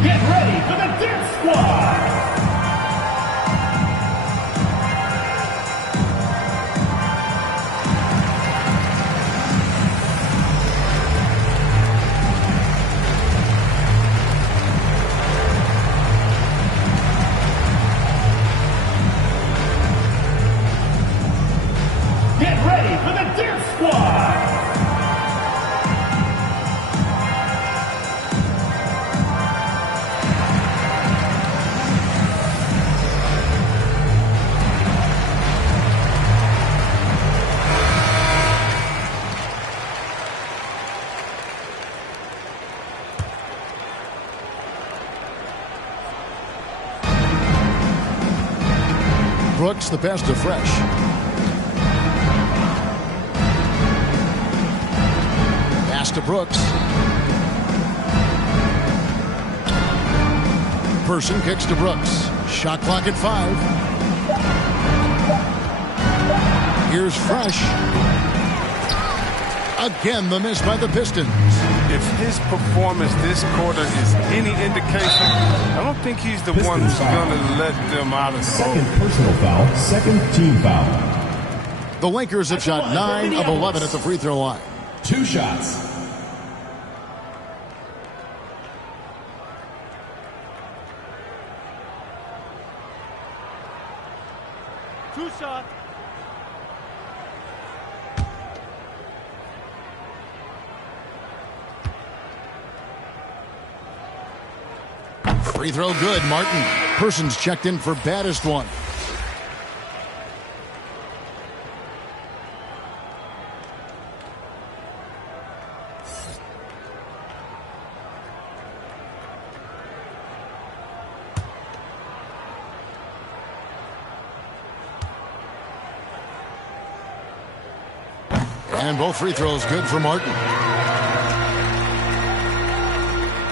Get ready for the Dip Squad! Get ready for the Dip Squad! Brooks, the best of fresh. Pass to Brooks. Person kicks to Brooks. Shot clock at 5. Here's Fresh. Again, the miss by the Pistons. If his performance this quarter is any indication, I don't think he's the one who's going to let them out of the Second personal foul, second team foul. The Lakers have shot 9 of 11 at the free throw line. 2 shots. Two shots. Free throw good, Martin. Person's checked in for baddest one. And both free throws good for Martin.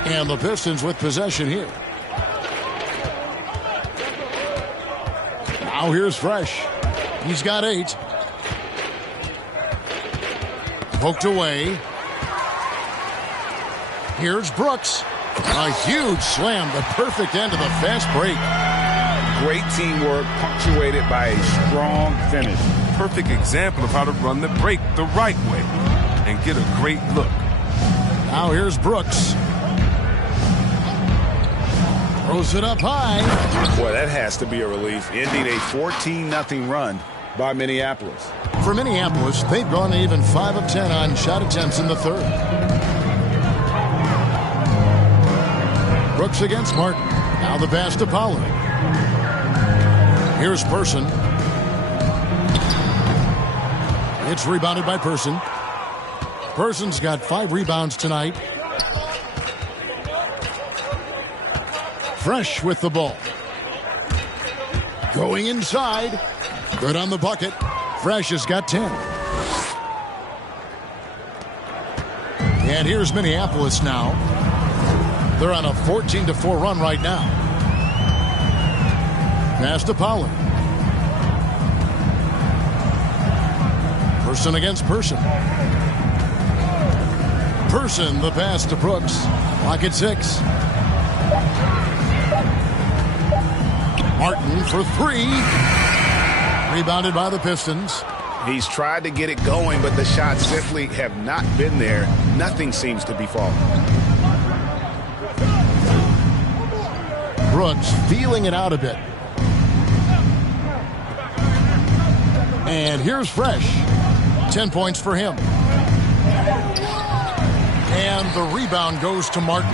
And the Pistons with possession here. Now here's Fresh. He's got 8. Poked away. Here's Brooks. A huge slam, the perfect end of the fast break. Great teamwork punctuated by a strong finish. Perfect example of how to run the break the right way and get a great look. Now here's Brooks. Throws it up high. Boy, that has to be a relief. Ending a 14-0 run by Minneapolis. For Minneapolis, they've gone even 5 of 10 on shot attempts in the third. Brooks against Martin. Now the pass to Pollard. Here's Person. It's rebounded by Person. Person's got 5 rebounds tonight. Fresh with the ball. Going inside. Good on the bucket. Fresh has got 10. And here's Minneapolis now. They're on a 14-4 run right now. Pass to Pollard. Person against Person. Person, the pass to Brooks. Clock at 6. Martin for 3. Rebounded by the Pistons. He's tried to get it going, but the shots simply have not been there. Nothing seems to be falling. Brooks feeling it out a bit. And here's Fresh. 10 points for him. And the rebound goes to Martin.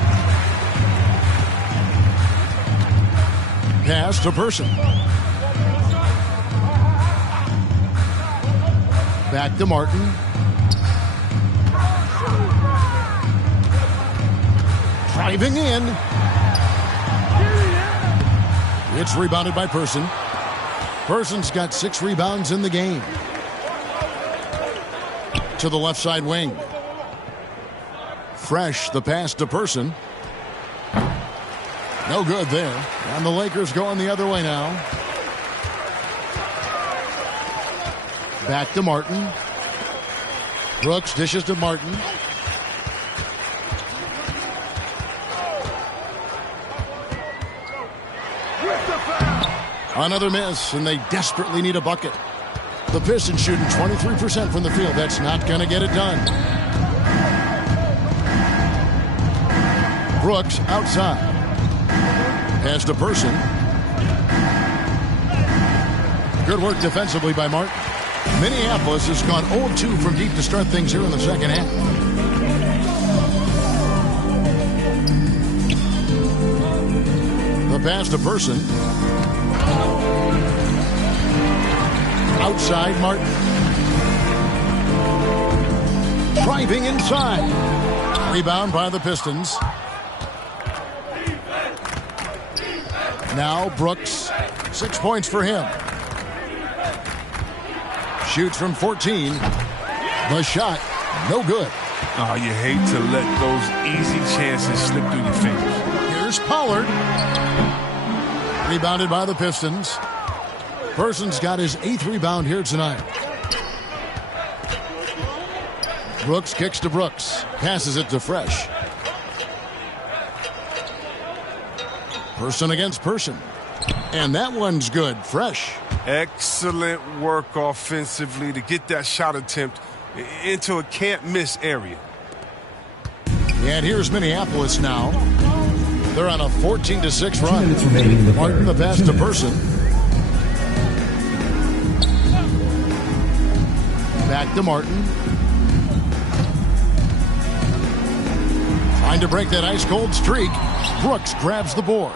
Pass to Person. Back to Martin. Driving in. It's rebounded by Person. Person's got 6 rebounds in the game. To the left side wing. Fresh, the pass to Person. No good there. And the Lakers going the other way now. Back to Martin. Brooks dishes to Martin. Another miss, and they desperately need a bucket. The Pistons shooting 23% from the field. That's not going to get it done. Brooks outside. Pass to Person. Good work defensively by Martin. Minneapolis has gone 0-2 from deep to start things here in the second half. The pass to Person. Outside Martin. Driving inside. Rebound by the Pistons. Now Brooks. 6 points for him. Shoots from 14. The shot, no good. Oh, you hate to let those easy chances slip through your fingers. Here's Pollard. Rebounded by the Pistons. Person's got his 8th rebound here tonight. Brooks kicks to Brooks. Passes it to Fresh. Person against Person. And that one's good. Fresh. Excellent work offensively to get that shot attempt into a can't-miss area. And here's Minneapolis now. They're on a 14-6 run. Martin, the pass to Person. Back to Martin. Trying to break that ice-cold streak. Brooks grabs the board.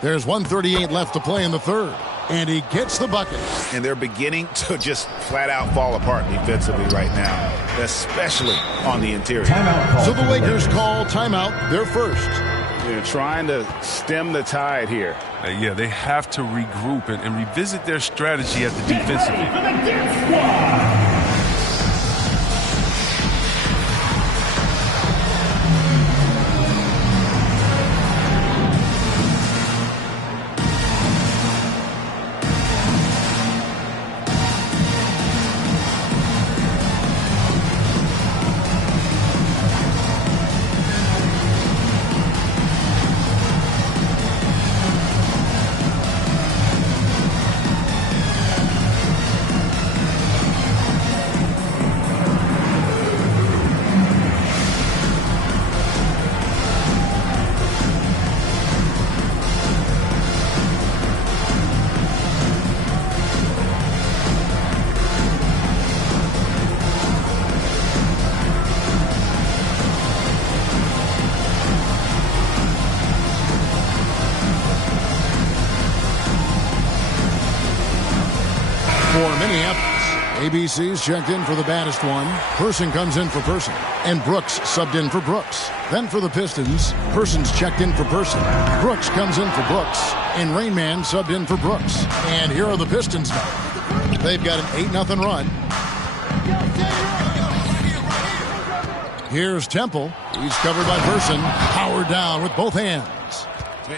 There's 1:38 left to play in the third. And he gets the bucket. And they're beginning to just flat out fall apart defensively right now, especially on the interior. So the Lakers call timeout, their first. They're trying to stem the tide here. Yeah, they have to regroup and revisit their strategy at the defensive end. PC's checked in for the baddest one. Person comes in for Person. And Brooks subbed in for Brooks. Then for the Pistons, Person's checked in for Person. Brooks comes in for Brooks. And Rain Man subbed in for Brooks. And here are the Pistons now. They've got an 8-0 run. Here's Temple. He's covered by Person. Powered down with both hands.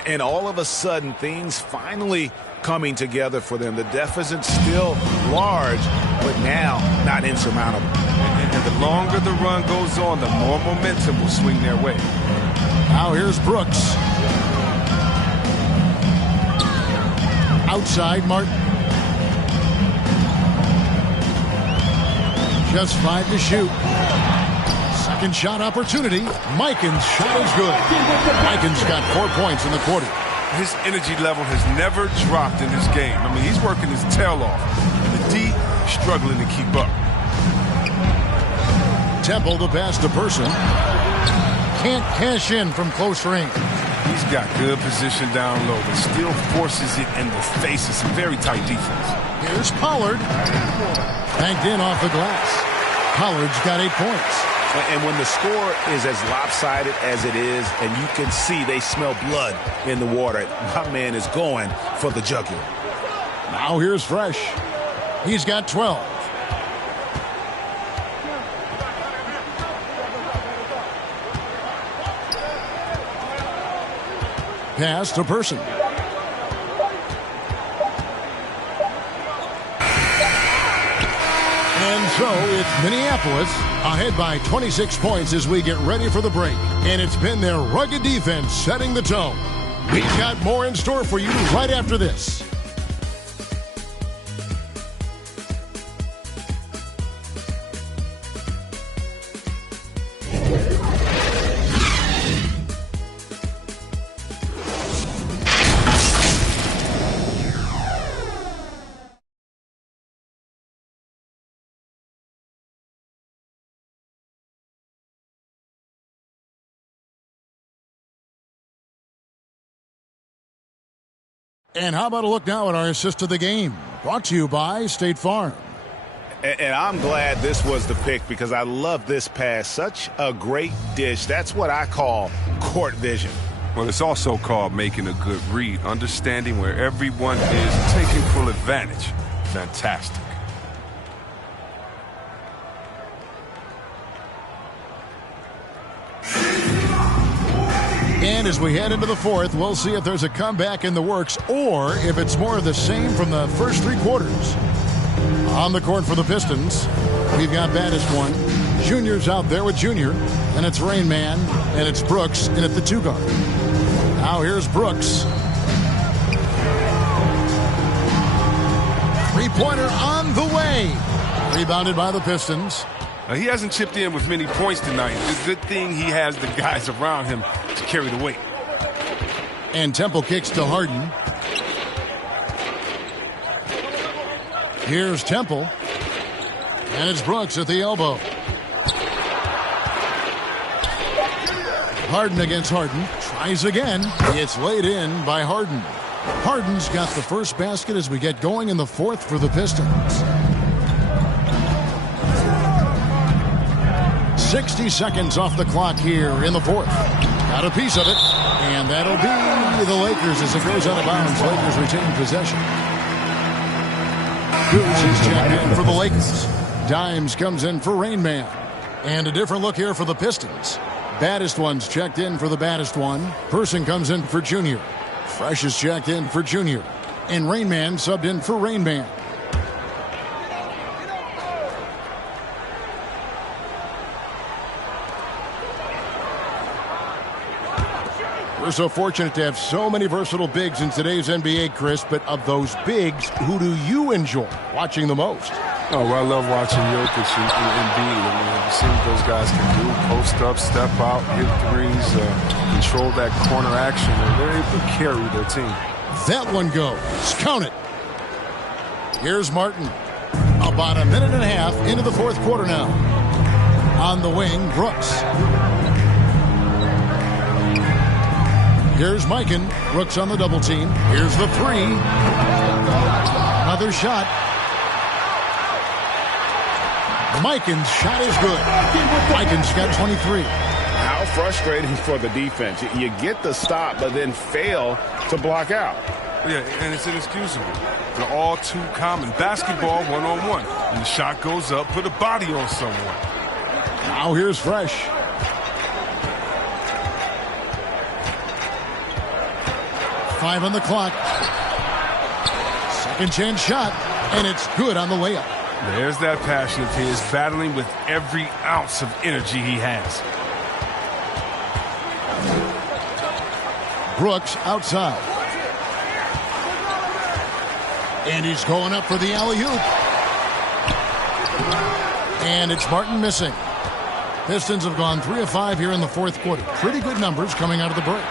And all of a sudden, things finally coming together for them. The deficit's still large, but now not insurmountable. And the longer the run goes on, the more momentum will swing their way. Now here's Brooks. Outside, Martin. Just 5 to shoot. Second shot opportunity. Mikan's shot is good. Mikan's got 4 points in the quarter. His energy level has never dropped in this game. I mean, he's working his tail off. The D struggling to keep up. Temple the pass to Person. Can't cash in from close range. He's got good position down low, but still forces it in the face of some very tight defense. Here's Pollard. Banked in off the glass. Pollard's got 8 points. And when the score is as lopsided as it is, and you can see they smell blood in the water, my man is going for the jugular. Now here's Fresh. He's got 12. Pass to Person. And so it's Minneapolis ahead by 26 points as we get ready for the break. And it's been their rugged defense setting the tone. We've got more in store for you right after this. And how about a look now at our assist of the game? Brought to you by State Farm. And I'm glad this was the pick because I love this pass. Such a great dish. That's what I call court vision. Well, it's also called making a good read, understanding where everyone is, taking full advantage. Fantastic. And as we head into the fourth, we'll see if there's a comeback in the works or if it's more of the same from the first 3 quarters. On the court for the Pistons, we've got baddest one. Junior's out there with Junior, and it's Rain Man, and it's Brooks in at the 2 guard. Now here's Brooks. 3-pointer on the way. Rebounded by the Pistons. He hasn't chipped in with many points tonight. It's a good thing he has the guys around him to carry the weight. And Temple kicks to Harden. Here's Temple. And it's Brooks at the elbow. Harden against Harden. Tries again. It's laid in by Harden. Harden's got the first basket as we get going in the fourth for the Pistons. 60 seconds off the clock here in the fourth. Got a piece of it. And that'll be the Lakers as it goes out of bounds. Lakers retain possession. Kuz is checked in for the Lakers. Dimes comes in for Rain Man. And a different look here for the Pistons. Baddest one's checked in for the baddest one. Person comes in for Junior. Fresh is checked in for Junior. And Rain Man subbed in for Rain Man. We're so fortunate to have so many versatile bigs in today's NBA, Chris, but of those bigs, who do you enjoy watching the most? Oh, well, I love watching Jokic and Embiid. I mean, have you seen what those guys can do? Post up, step out, hit threes, control that corner action, and they're able to carry their team. That one goes. Count it. Here's Martin. About a minute and a half into the fourth quarter now. On the wing, Brooks. Here's Mikan. Brooks on the double team. Here's the 3. Another shot. Mikan's shot is good. Mikan's got 23. How frustrating for the defense. You get the stop, but then fail to block out. Yeah, and it's inexcusable. They're all too common. Basketball one-on-one. When the shot goes up, put a body on someone. Now here's Fresh. Five on the clock. Second chance shot, and it's good on the layup. There's that passion of his, battling with every ounce of energy he has. Brooks outside. And he's going up for the alley-oop. And it's Martin missing. Pistons have gone 3 of 5 here in the fourth quarter. Pretty good numbers coming out of the break.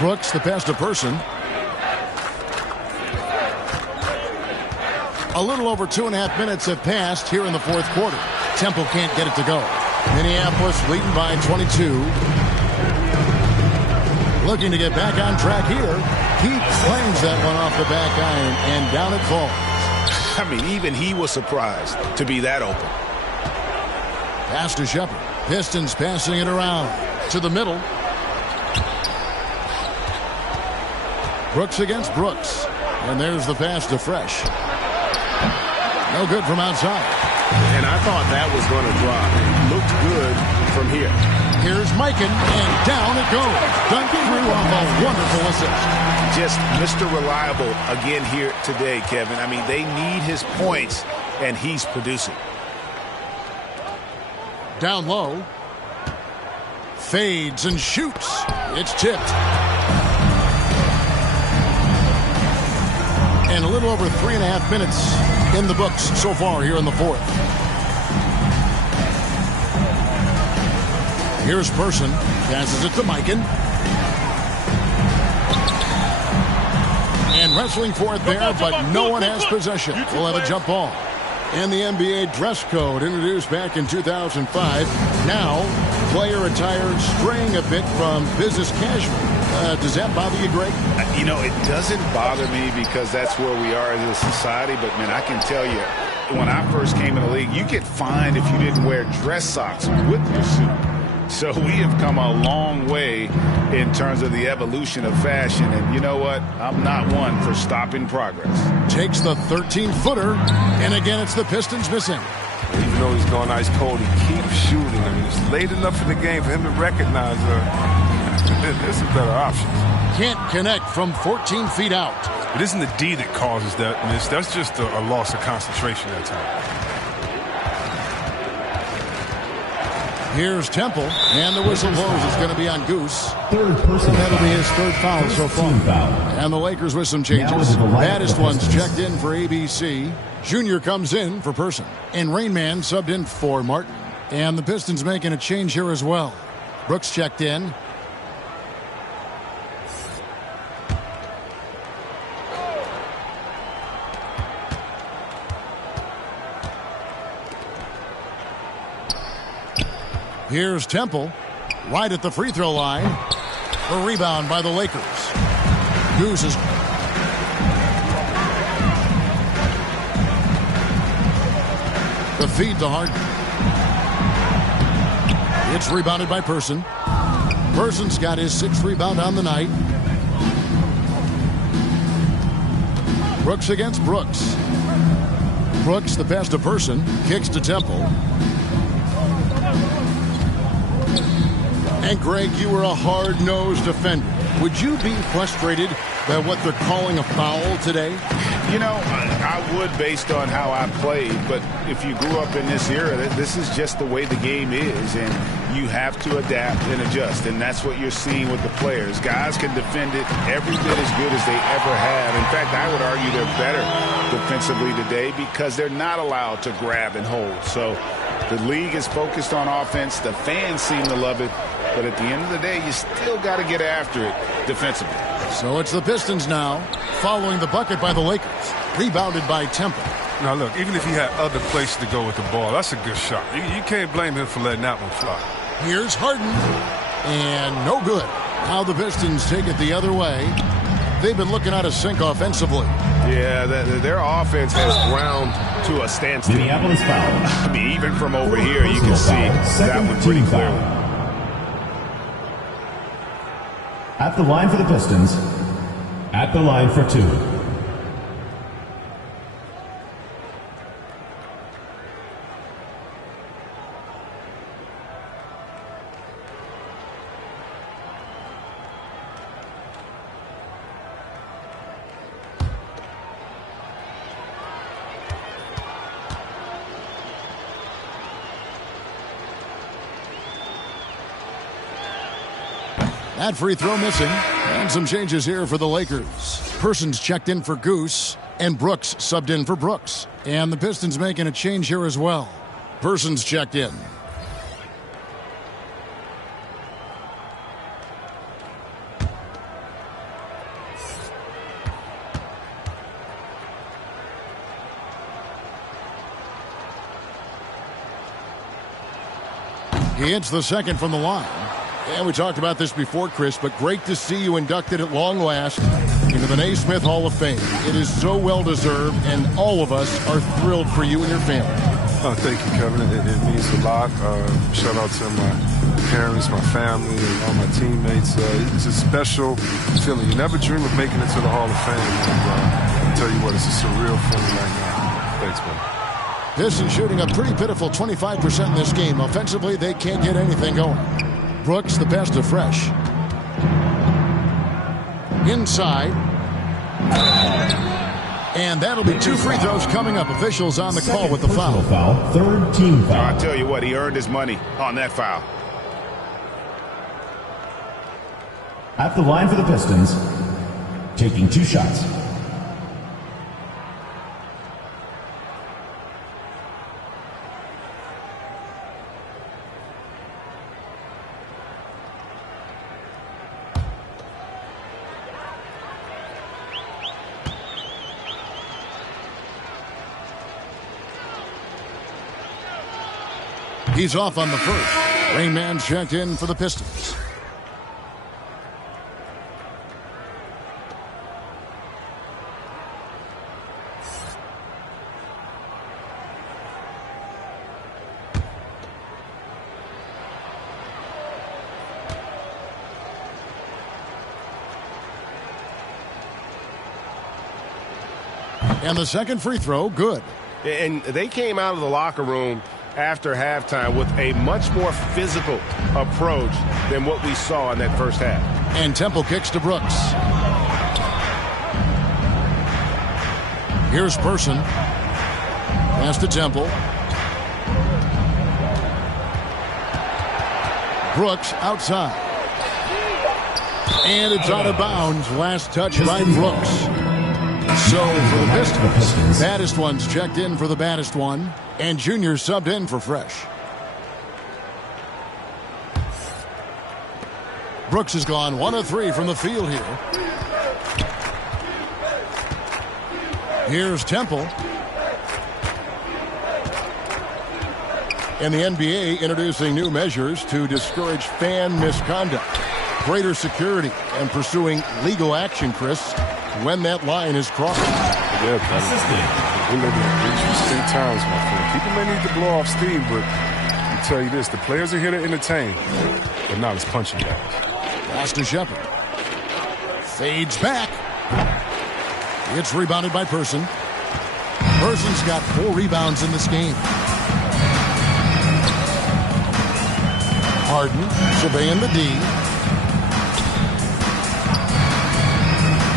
Brooks, the pass to Person. A little over 2.5 minutes have passed here in the fourth quarter. Temple can't get it to go. Minneapolis leading by 22. Looking to get back on track here. He clangs that one off the back iron, and down it falls. I mean, even he was surprised to be that open. Pass to Shepard. Pistons passing it around to the middle. Brooks against Brooks. And there's the pass to Fresh. No good from outside. And I thought that was going to drop. It looked good from here. Here's Mikan, and down it goes. Dunked through off a wonderful assist. Just Mr. Reliable again here today, Kevin. I mean, they need his points, and he's producing. Down low. Fades and shoots. It's tipped. And a little over 3.5 minutes in the books so far here in the fourth. Here's Person. Passes it to Mikan. And wrestling for it there, but no one has possession. We'll have a jump ball. And the NBA dress code introduced back in 2005. Now, player attire straying a bit from business casual. Does that bother you, Greg? You know, it doesn't bother me because that's where we are as a society. But, man, I can tell you, when I first came in the league, you get fined if you didn't wear dress socks with your suit. So we have come a long way in terms of the evolution of fashion. And you know what? I'm not one for stopping progress. Takes the 13-footer, and again it's the Pistons missing. Even though he's going ice cold, he keeps shooting. I mean, it's late enough in the game for him to recognize there's some better options. Can't connect from 14 feet out. It isn't the D that causes that miss. That's just a loss of concentration at times. Here's Temple, and the whistle blows. It's going to be on Goose. Third person. That'll be his third foul so far. And the Lakers with some changes. Baddest one's checked in for ABC. Junior comes in for Person. And Rain Man subbed in for Martin. And the Pistons making a change here as well. Brooks checked in. Here's Temple, right at the free throw line. A rebound by the Lakers. Goose is... The feed to Harden. It's rebounded by Person. Person's got his 6th rebound on the night. Brooks against Brooks. Brooks, the pass to Person, kicks to Temple. And Greg, you were a hard-nosed defender. Would you be frustrated by what they're calling a foul today? You know, I would based on how I played, but if you grew up in this era, this is just the way the game is, and you have to adapt and adjust, and that's what you're seeing with the players. Guys can defend it every bit as good as they ever have. In fact, I would argue they're better defensively today because they're not allowed to grab and hold. So the league is focused on offense. The fans seem to love it. But at the end of the day, you still got to get after it defensively. So it's the Pistons now, following the bucket by the Lakers. Rebounded by Temple. Now, look, even if he had other places to go with the ball, that's a good shot. You can't blame him for letting that one fly. Here's Harden. And no good. Now the Pistons take it the other way. They've been looking out of sync offensively. Yeah, their offense has ground to a standstill. Minneapolis foul. I mean, even from over here, you can see that one pretty clearly. At the line for the Pistons. At the line for 2. That free throw missing. And some changes here for the Lakers. Persons checked in for Goose, and Brooks subbed in for Brooks. And the Pistons making a change here as well. Persons checked in. He hits the second from the line. And we talked about this before, Chris, but great to see you inducted at long last into the Naismith Hall of Fame. It is so well-deserved, and all of us are thrilled for you and your family. Oh, thank you, Kevin. It means a lot. Shout out to my parents, my family, and all my teammates. It's a special feeling. You never dream of making it to the Hall of Fame. And I tell you what, it's a surreal feeling right now. Thanks, man. Pistons shooting a pretty pitiful 25% in this game. Offensively, they can't get anything going. Brooks, the pass to Fresh. Inside. And that'll be 2 free throws coming up. Officials on the call with the foul. Third team foul. I'll tell you what, he earned his money on that foul. At the line for the Pistons, taking 2 shots. He's off on the first. Rain Man checked in for the Pistons. And the second free throw, good. And they came out of the locker room after halftime with a much more physical approach than what we saw in that first half. And Temple kicks to Brooks. Here's Person. Pass to Temple. Brooks outside. And it's out of bounds. Last touch by Brooks. So for the Pistons, baddest one's checked in for the baddest one. And Junior subbed in for Fresh. Brooks has gone 1 of 3 from the field here. Here's Temple. And the NBA introducing new measures to discourage fan misconduct. Greater security and pursuing legal action, Chris, when that line is crossed. Yeah, we live in interesting times, my friend. People may need to blow off steam, but I'll tell you this, the players are here to entertain, but not as punching bags. Pass to Shepard. Fades back. It's rebounded by Person. Person's got 4 rebounds in this game. Harden surveying the D.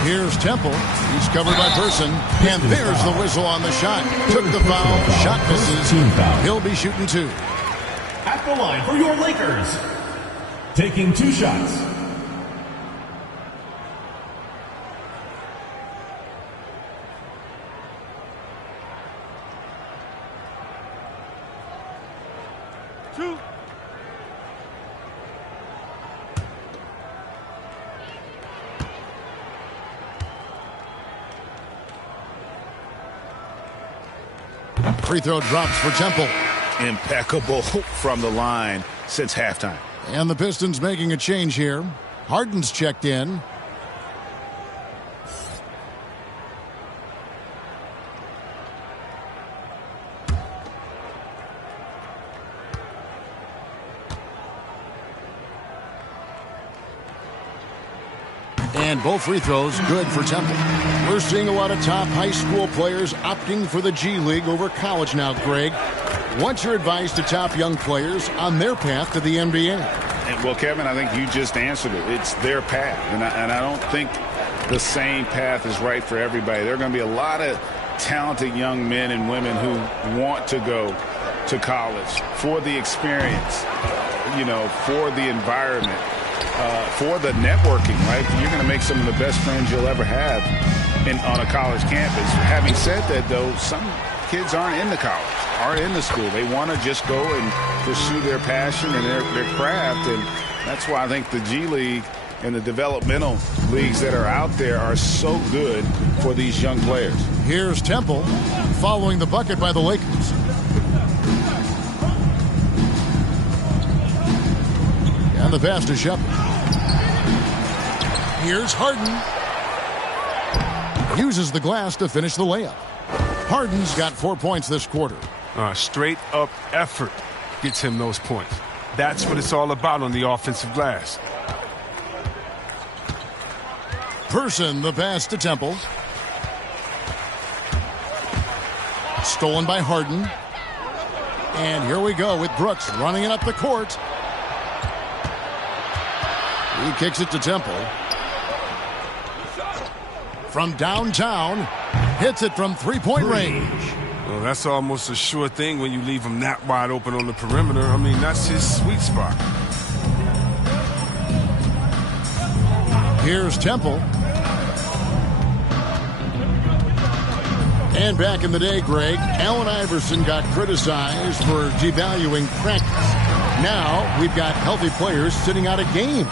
Here's Temple. He's covered by Person. And there's the whistle on the shot. Took the foul. Shot misses. He'll be shooting 2. At the line for your Lakers, taking 2 shots. Free throw drops for Temple. Impeccable from the line since halftime. And the Pistons making a change here. Harden's checked in. And both free throws good for Temple. We're seeing a lot of top high school players opting for the G League over college now, Greg. What's your advice to top young players on their path to the NBA? Well, Kevin, I think you just answered it. It's their path. And I don't think the same path is right for everybody. There are going to be a lot of talented young men and women who want to go to college for the experience, for the environment, for the networking, right? You're going to make some of the best friends you'll ever have on a college campus. Having said that, though, some kids aren't in the college, aren't in the school. They want to just go and pursue their passion and their craft, and that's why I think the G League and the developmental leagues that are out there are so good for these young players. Here's Temple following the bucket by the Lakers. And the pass to Shepard. Here's Harden. Uses the glass to finish the layup. Harden's got 4 points this quarter. Straight up effort gets him those points. That's what it's all about on the offensive glass. Person, the pass to Temple. Stolen by Harden. And here we go with Brooks running it up the court. He kicks it to Temple. From downtown, hits it from three-point range. Well, that's almost a sure thing when you leave him that wide open on the perimeter. I mean, that's his sweet spot. Here's Temple. And back in the day, Greg, Allen Iverson got criticized for devaluing practice. Now we've got healthy players sitting out of games.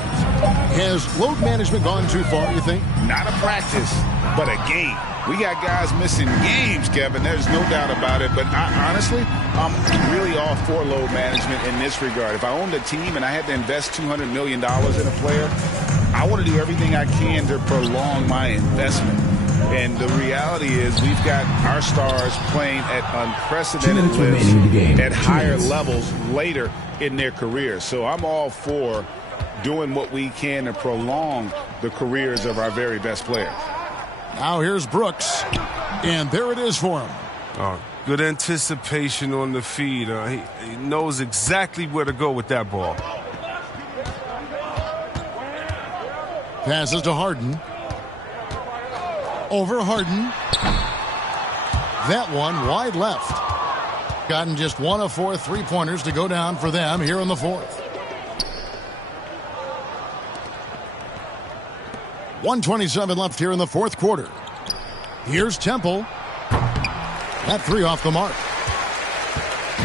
Has load management gone too far, you think? Not a practice, but a game. We got guys missing games, Kevin. There's no doubt about it. But honestly, I'm really all for load management in this regard. If I owned a team and I had to invest $200 million in a player, I want to do everything I can to prolong my investment. And the reality is we've got our stars playing at unprecedented levels at higher levels later in their careers. So I'm all for doing what we can to prolong the careers of our very best players. Now here's Brooks, and there it is for him. Good anticipation on the feed. He knows exactly where to go with that ball. Passes to Harden. Over Harden. That one wide left. Gotten just 1 of 4 three-pointers to go down for them here in the fourth. 1:27 left here in the fourth quarter. Here's Temple. That three off the mark.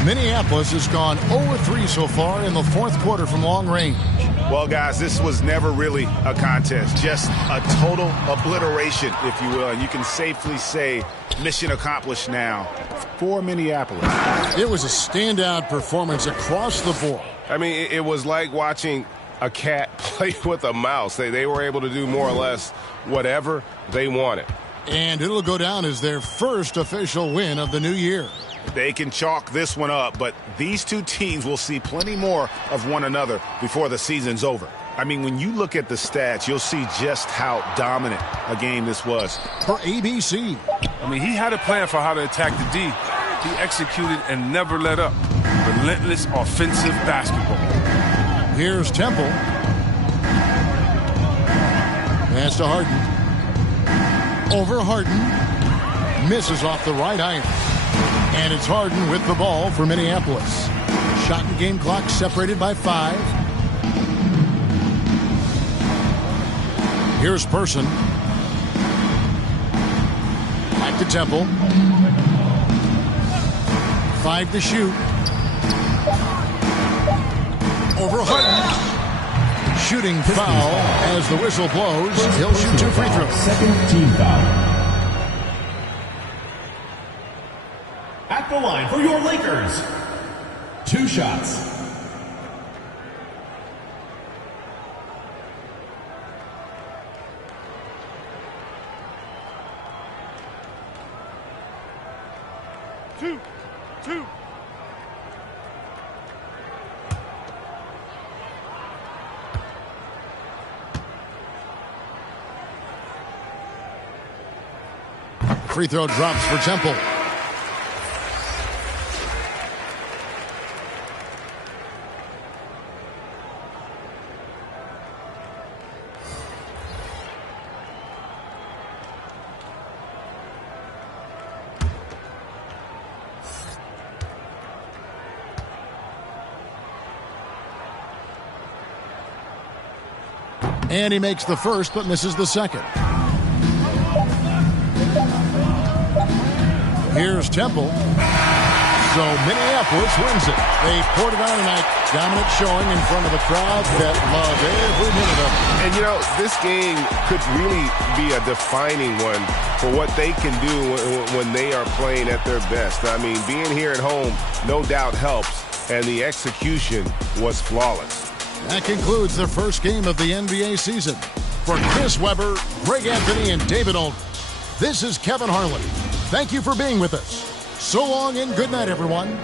Minneapolis has gone 0-3 so far in the fourth quarter from long range. Well, guys, this was never really a contest, just a total obliteration, if you will. And you can safely say mission accomplished now for Minneapolis. It was a standout performance across the board. I mean, it was like watching a cat play with a mouse. They were able to do more or less whatever they wanted. And it'll go down as their first official win of the new year. They can chalk this one up, but these two teams will see plenty more of one another before the season's over. I mean, when you look at the stats, you'll see just how dominant a game this was. For ABC. I mean, he had a plan for how to attack the D. He executed and never let up. Relentless offensive basketball. Here's Temple. Pass to Harden. Over Harden. Misses off the right iron. And it's Harden with the ball for Minneapolis. Shot and game clock separated by 5. Here's Person. Back to Temple. 5 to shoot. Over Harden. Shooting foul as the whistle blows. He'll shoot 2 free throws. Second team foul. At the line for your Lakers, 2 shots. Two. Free throw drops for Temple. And he makes the first, but misses the second. Here's Temple. So Minneapolis wins it. They poured it on tonight. Dominant showing in front of a crowd that loved every minute of it. And, you know, this game could really be a defining one for what they can do when they are playing at their best. I mean, being here at home no doubt helps, and the execution was flawless. That concludes the first game of the NBA season. For Chris Webber, Greg Anthony, and David Aldridge, this is Kevin Harlan. Thank you for being with us. So long and good night, everyone.